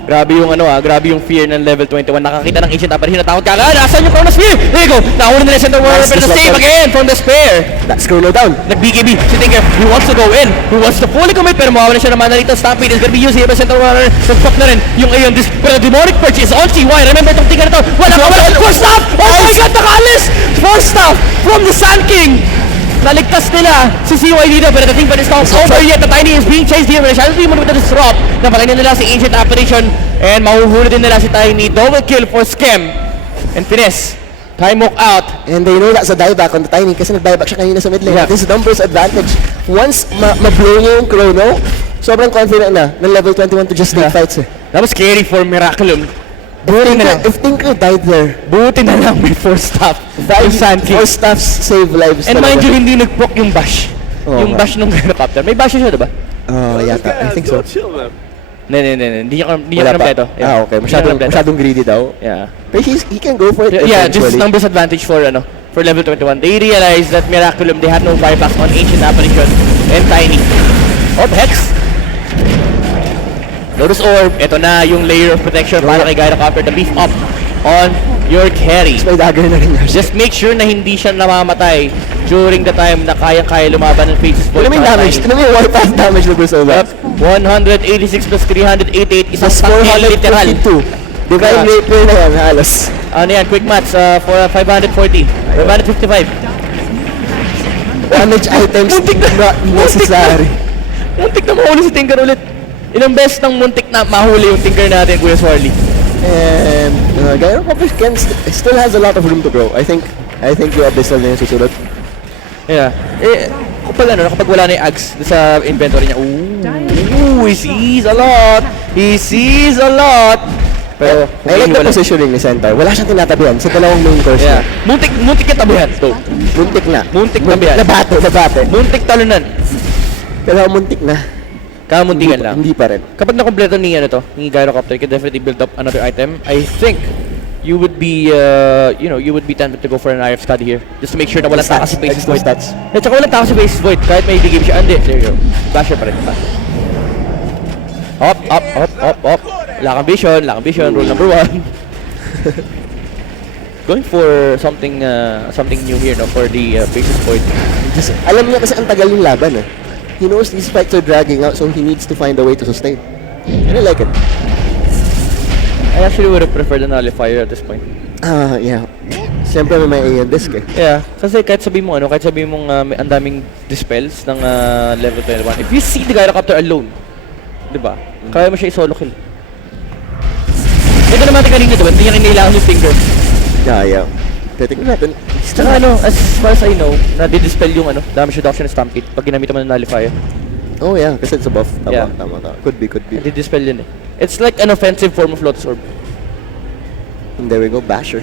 Grabe yung grabe yung fear ng level 21. Nakakita ng Ancient Apparition, natakot ka agad. Asan yung Chronosphere? There you go. Nahuli nila Centaur Warrior pero save again from the spare. That's Chrono down. Nag-BKB. Si Tinker, he wants to go in. He wants to fully commit pero mawala siya naman na rito. Stampede is gonna be used here by Centaur Warrior. Nag-pop na rin yung Aeon Disc. Pero the Demonic Purge is on CY. Remember itong Tinker na to. Wala. Force staff! Oh my God, nakalis! Force staff from the Sand King. Naligtas nila si CY dito pero the thing but it's not over yet. The Tiny is being chased here by the Shadow Demon with the disrupt. Napatay nila si Ancient Apparition and mahuhuli din nila si Tiny. Double kill for Scam and Finesse. Time walk out. And they know that's a dieback on the Tiny kasi nag-dieback siya kanina sa mid lane. Yeah. This is numbers advantage. Once ma-blow niya yung Chrono, sobrang confident na ng level 21 to just take fights. That was scary for Miraculum. If Tinker died there, buti na lang may 4 staff. Yung Sand King. 4 staffs save lives. And mind you, hindi nag-proc yung bash. Yung bash ng Gyrocopter. May bash siya, diba? Yata. I think so. Hindi niya kompleto. Yeah. Okay. Masyadong greedy daw. Yeah. But he can go for it. Yeah, this is numbers advantage for level 21. They realized that Miraculum, they had no buybacks on Ancient Apparition and Tiny. Hex. Lotus Orb, ito na yung layer of protection para kay Gyrocopter to beef up on your carry. May dagger na rin. Just make sure na hindi siya namamatay during the time na kaya-kaya lumaban ng Faces Void. Ano yung damage? Ano yung warpath damage na gusto ba? 186 plus 388, isang plus tank literal. 442. Divine Rapier na yan, halos. Ano yan, quick maths, for 540, 555. Damage items not necessary. Muntik na mahuli si Tinker ulit. Ilang beses nang muntik na mahuli yung Tinker natin, Kuya Swarly. And Gyrocopter still has a lot of room to grow. I think yung Abyssal na yung susunod. Yeah. Kapag wala na yung Ags sa inventory niya, he sees a lot. He sees a lot. Pero, I like the positioning ni Centaur. Wala siyang tinatabihan sa dalawang main course niya. Muntik yung tabihan. Muntik tabihan. Nabate. Muntik talunan. Pero muntik na. Kamuntingan lang. Hindi pa rin. Kapag nakompleto ni Gyrocopter, you can definitely build up another item. I think you would be tempted to go for an IF study here. Just to make sure na walang takas si Faces Void. At saka walang takas si Faces Void. Kahit may bigay siya. There you go. Basher pa rin. Up. Wala kang vision. Rule number 1. Going for something new here for the Faces Void. Just, alam niya kasi ang tagal yung laban He knows these fights are dragging out, so he needs to find a way to sustain. And I like it. I actually would have preferred an Nullifier at this point. Yeah. Siyempre may Aeon Disc Yeah, kasi kahit sabihin mo ang daming dispels ng level 21. If you see the Gyrocopter alone, di ba? Kaya mo siya i-solo kill. Ito naman kanina diba? Hindi niya kinailangan yung finger. Yeah. Titignan natin. Tsaka as far as I know, na-dispel yung damage reduction and stampede pag ginamit mo ng Nullifier. Oh yeah, kasi it's a buff. Tama. Could be. Na-dispel yun It's like an offensive form of Lotus Orb. And there we go, Basher.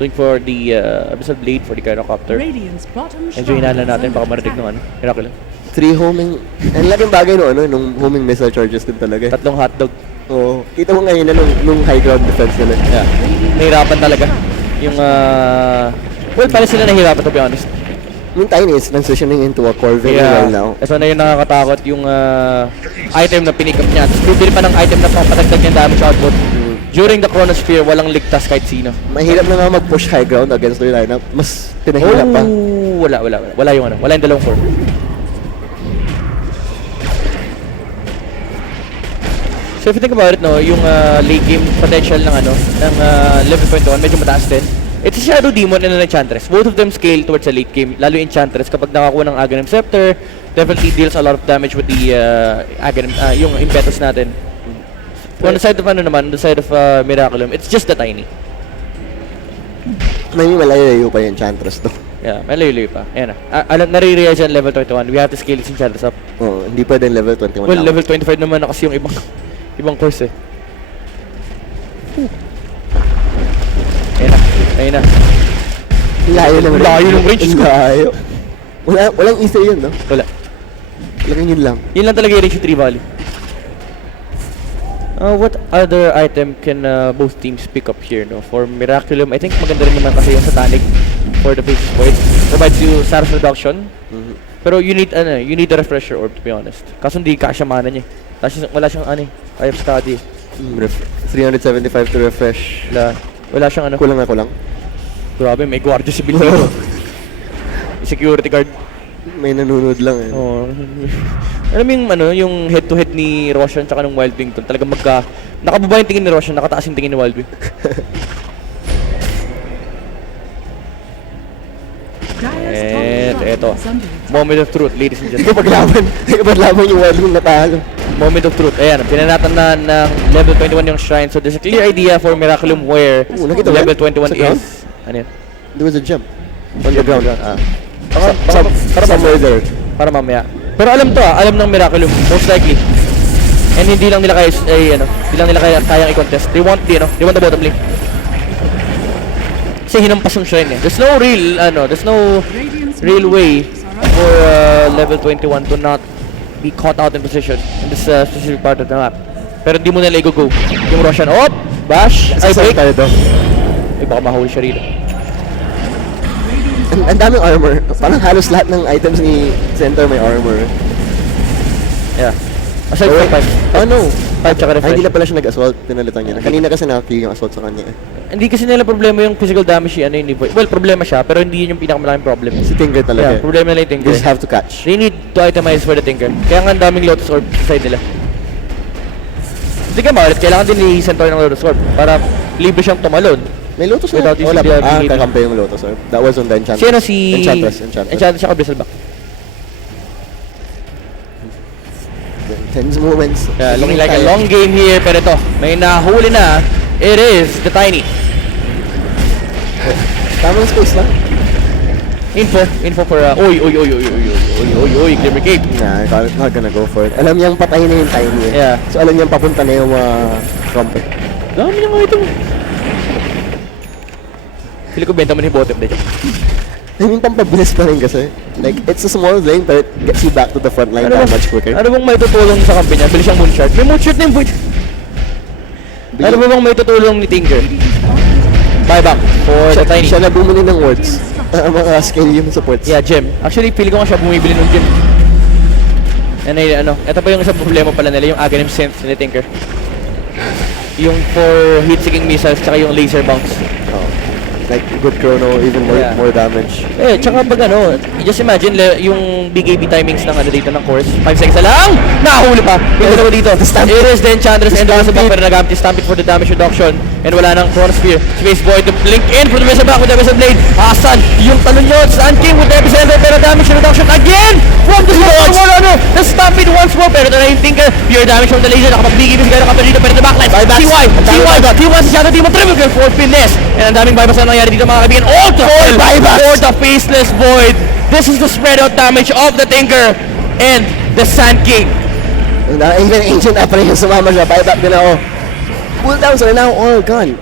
Going for the Abyssal Blade for the Gyrocopter. Medyo hinala natin, baka marinig ng Miraculum. 3 homing. Ang laking bagay nung homing missile charges din talaga. 3 hotdog. Oo. Kita mo ngayon nung high ground defense nila. Yeah. Nahirapan talaga. Yung parang sila nahirapan to be honest. Yung Tiny is transitioning into a core very well now. Ito na yung nakakatakot yung item na pinick up niya. Tapos bibili pa ng item na pangpatagdag niyang damage output. During the Chronosphere, walang ligtas kahit sino. Mahirap na naman mag-push high ground against their lineup. Mas pinahirap pa. Wala yung ano. Wala yung dalawang core. So if you think about it, no, yung late game potential ng ng level 21 medyo mataas din. It's a Shadow Demon and an Enchantress. Both of them scale towards a late game. Lalo yung Enchantress kapag nakakuha ng Aghanim Scepter, definitely deals a lot of damage with the yung impetus natin. On the side of on the side of Miraculum, it's just the tiny. May malayo pa yung Enchantress to. Yeah, malayo pa. Ayan na. Nare-realize yan level 21. We have to scale this Enchantress up. Oh, hindi pwede level 21 Well, lang. level 25 naman na kasi yung ibang course eh. Ayun na. Layo ng range. Layo. Walang Easter yun, no? Wala. Walang yun lang. Yun lang talaga yung range 3 Valley. What other item can both teams pick up here, no? For Miraculum, I think maganda rin naman kasi yung Satanic for the Faces Void. Provides you status reduction. Pero you need a refresher orb, to be honest. Kaso hindi kasya mana niya. Wala siyang I have study. 375 to refresh. Wala siyang Kulang na kulang. Grabe, may guardia si Bill dito. Security guard. May nanunod lang eh. Oh. Alam mo yung head-to-head ni Roshan tsaka ng Wildwing doon. Talagang nakababa yung tingin ni Roshan, nakataas yung tingin ni Wildwing. And eto. Moment of truth, ladies and gentlemen. Paglaban yung Wildwing natalo. Moment of truth. Ayan, pinanatan na ng level 21 yung shrine. So there's a clear idea for Miraculum where level 21 is. Ano yan? There was a jump. On the ground. Somewhere there. Para mamaya. Pero alam ng Miraculum, most likely. And hindi lang nila kayang i-contest. They want the bottom lane. Kasi hinampas yung shrine eh. There's no real way for level 21 to not be caught out in position in this specific part of the map. Pero di mo nila i-go. Yung Roshan, bash, ay break. Ay baka mahuli siya rito. Ang daming armor. Parang halos lahat ng items ni Center may armor. Yeah. Aside from 5. Oh no. 5 tsaka refresh. Hindi na pala siya nag-assault. Pinalitan niya na. Kanina kasi na-kill yung assault sa kanya eh. Hindi kasi nila problema yung physical damage ni Void. Well, problema siya, pero hindi yun yung pinakamalaking problem. Si Tinker talaga. Yeah, problema nila yung Tinker. You just have to catch. They need to itemize for the Tinker. Kaya nga ang daming Lotus Orb sa side nila. Hindi ka maulit, kailangan din ni Centaur ng Lotus Orb para libre siyang tumalon. May Lotus Orb? Wala pa. Kakampi yung Lotus Orb. That was on the Enchantress. Enchantress siya ka Bristleback. Tense moments. Yeah, looking like a long game here, pero ito, may nahuli na. It is the Tiny. Tamang space lang. Info for Glimmer Cape. Nah, not gonna go for it. Alam niyang patay na yung Tiny eh. Yeah. So alam niyang papunta na yung trumpet. Dami niya mga ito. Pili ko benta mo ni bottom dito. I mean, pampabilis pa rin kasi. Like, it's a small lane but it gets you back to the front line much quicker. Ano bang may tutulong sa kampi niya? Bilis siyang moonshot. May moonshot na yung Void. Ano bang may tutulong ni Tinker? Buyback for the Tiny. Siya na bumili ng wards. Mga skill yung supports. Yeah, gem. Actually, pili ko nga siya bumibili ng gem. Ito pa yung isang problema pala nila, yung Aghanim Synth ni Tinker. Yung for heat-seeking missiles, tsaka yung laser bounce. Like good chrono, even more damage. Tsaka pag just imagine yung BKB timings ng dito ng course. 5 seconds na lang! Nakahuli pa! Yung dalawa dito. It is the Enchantress and the Stampede. Pero nag-empty Stampede for the damage reduction. And wala nang Chronosphere. Space Void to blink in for the Mesa back with the Mesa Blade. Hasan, yung talon nyo. Sun King with the Epicenter. Pero damage reduction again! From the Stampede. The Stampede once more. Pero ito na yung Tinker. Pure damage from the laser. Nakapag-BKB sa gano'n kapag dito. Pero the backline. TY sa Shadow Demon. Triple kill for Finesse. And ang daming bypass na nangyari dito mga kaibigan. For the Faceless Void. This is the spread out damage of the Tinker and the Sand King. Even Ancient na pa rin yung sumama siya. Buyback din ako. Cooldowns are now all gone.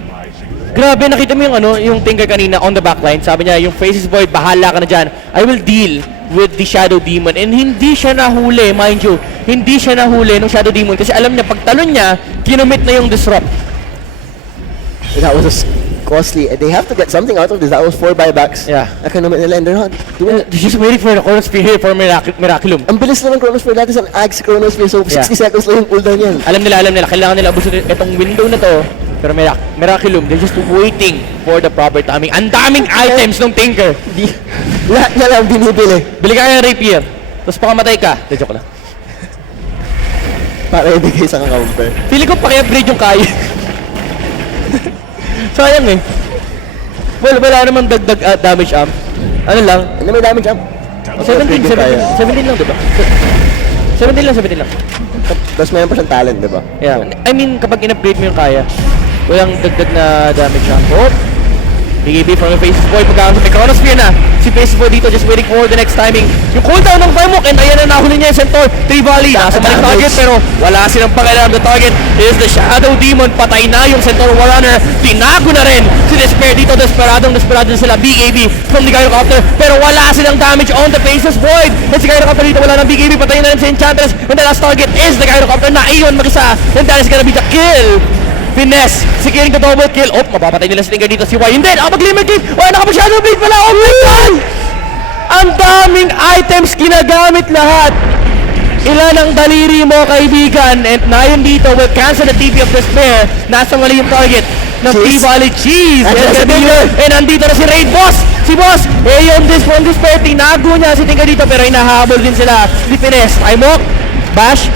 Grabe, nakita mo yung Tinker kanina on the backline. Sabi niya, yung Faceless Void, bahala ka na dyan. I will deal with the Shadow Demon. And hindi siya nahuli, mind you. Hindi siya nahuli ng Shadow Demon kasi alam niya, pagtalon niya, kinumit na yung Disrupt. That was costly. They have to get something out of this. That was 4 buybacks. Yeah. Economic nila and they're not doing it. They're just waiting for the Chronosphere here for Miraculum. Ang bilis na ng Chronosphere. Dati sa Axe Chronosphere. So 60 seconds lang yung cooldown yan. Alam nila. Kailangan nila abusin itong window na to Pero Miraculum, they're just waiting for the proper timing. Ang daming items ng Tinker. Lahat na lang binibili. Bili ka ng rapier, tapos pakamatay ka. Joke lang. Para ibigay sa counter. Feeling ko paki-upgrade yung kaya. Sayang eh. Well, wala naman dagdag damage amp. Ano lang? Ano may damage amp? 17 lang, diba? 17 lang. Tapos mayroon pa siyang talent, diba? Yeah. I mean, kapag in-upgrade mo yung kaya, walang dagdag na damage amp. Oh! BKB from the Faces Boy, magkakaroon may Chronosphere na. Si Faces Boy dito just waiting for the next timing. Yung cooldown ng Varmok, and ayan na nahuli niya yung Centaur. 3 Volley, nasa maling target pero wala silang pakialam. The target is the Shadow Demon. Patay na yung Centaur Warrunner. Tinago na rin si Despair dito. Desperado na sila. BKB from the Gyrocopter pero wala silang damage on the Faces Void. And si Gyrocopter dito wala ng BKB. Patay na rin si Enchantress. And the last target is the Gyrocopter na iyon mag-isa. And that is gonna be the kill. Finesse, securing the double kill. Oh, mapapatay nila si Tinker dito. Si Y, hindi. Mag-limit kill. Oh, nakapag-shadow blade pala. Oh my God! Ang daming items ginagamit lahat. Ilan ang daliri mo, kaibigan. And na yun dito will cancel the TP of Despair. Nasa mali yung target ng T-Volley Cheese. And nandito na si Raid Boss. Si Boss, yung Despair, tinago niya si Tinker dito. Pero hinahabol din sila. Si Finesse, time walk. Bash.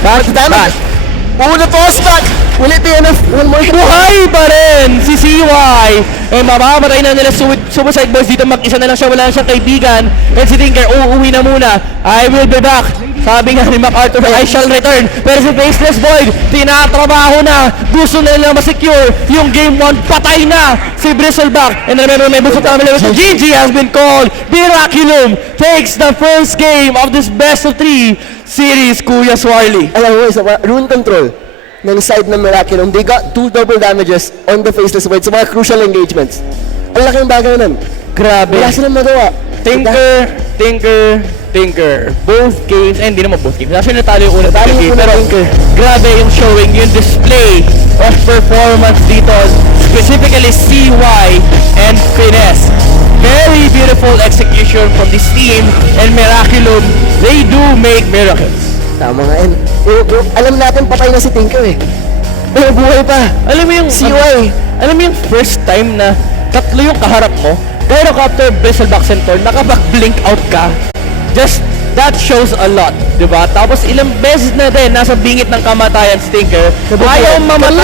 Una toss back! Will it be enough? One more hit. Buhay pa rin si CY. Eh, mamamatay na nila Suicide Boys dito. Mag-isa na lang siya. Wala na siyang kaibigan. And si Tinker, uuwi na muna. I will be back. Sabi nga ni MacArthur, I shall return. Pero si Faceless Void, tinatrabaho na. Gusto na nila ma-secure yung Game 1. Patay na si Bristleback. And remember, may busot namin level. GG has been called. Miraculum takes the first game of this best of 3 series, Kuya Swarly. Alam mo, sa rune control ng side ng Miraculum, they got 2 double damages on the Faceless Void sa mga crucial engagements. Ang laking bagay nun. Grabe. Wala silang magawa. Tinker. Both games, hindi naman both games. Actually, natalo yung unang game. Pero grabe yung showing, yung display of performance dito. Specifically CY and Finesse. Very beautiful execution from this team. And Miraculum, they do make miracles. Tama nga yun. Alam natin patay na si Tinker eh. Pero buhay pa. Alam mo yung CY. Alam mo yung first time na tatlo yung kaharap mo, Gyrocopter, Bristleback, Centaur, nakapag-blink out ka. Just, that shows a lot, diba? Tapos ilang beses na din, nasa bingit ng kamatayan si Tinker. Ayaw mamatay.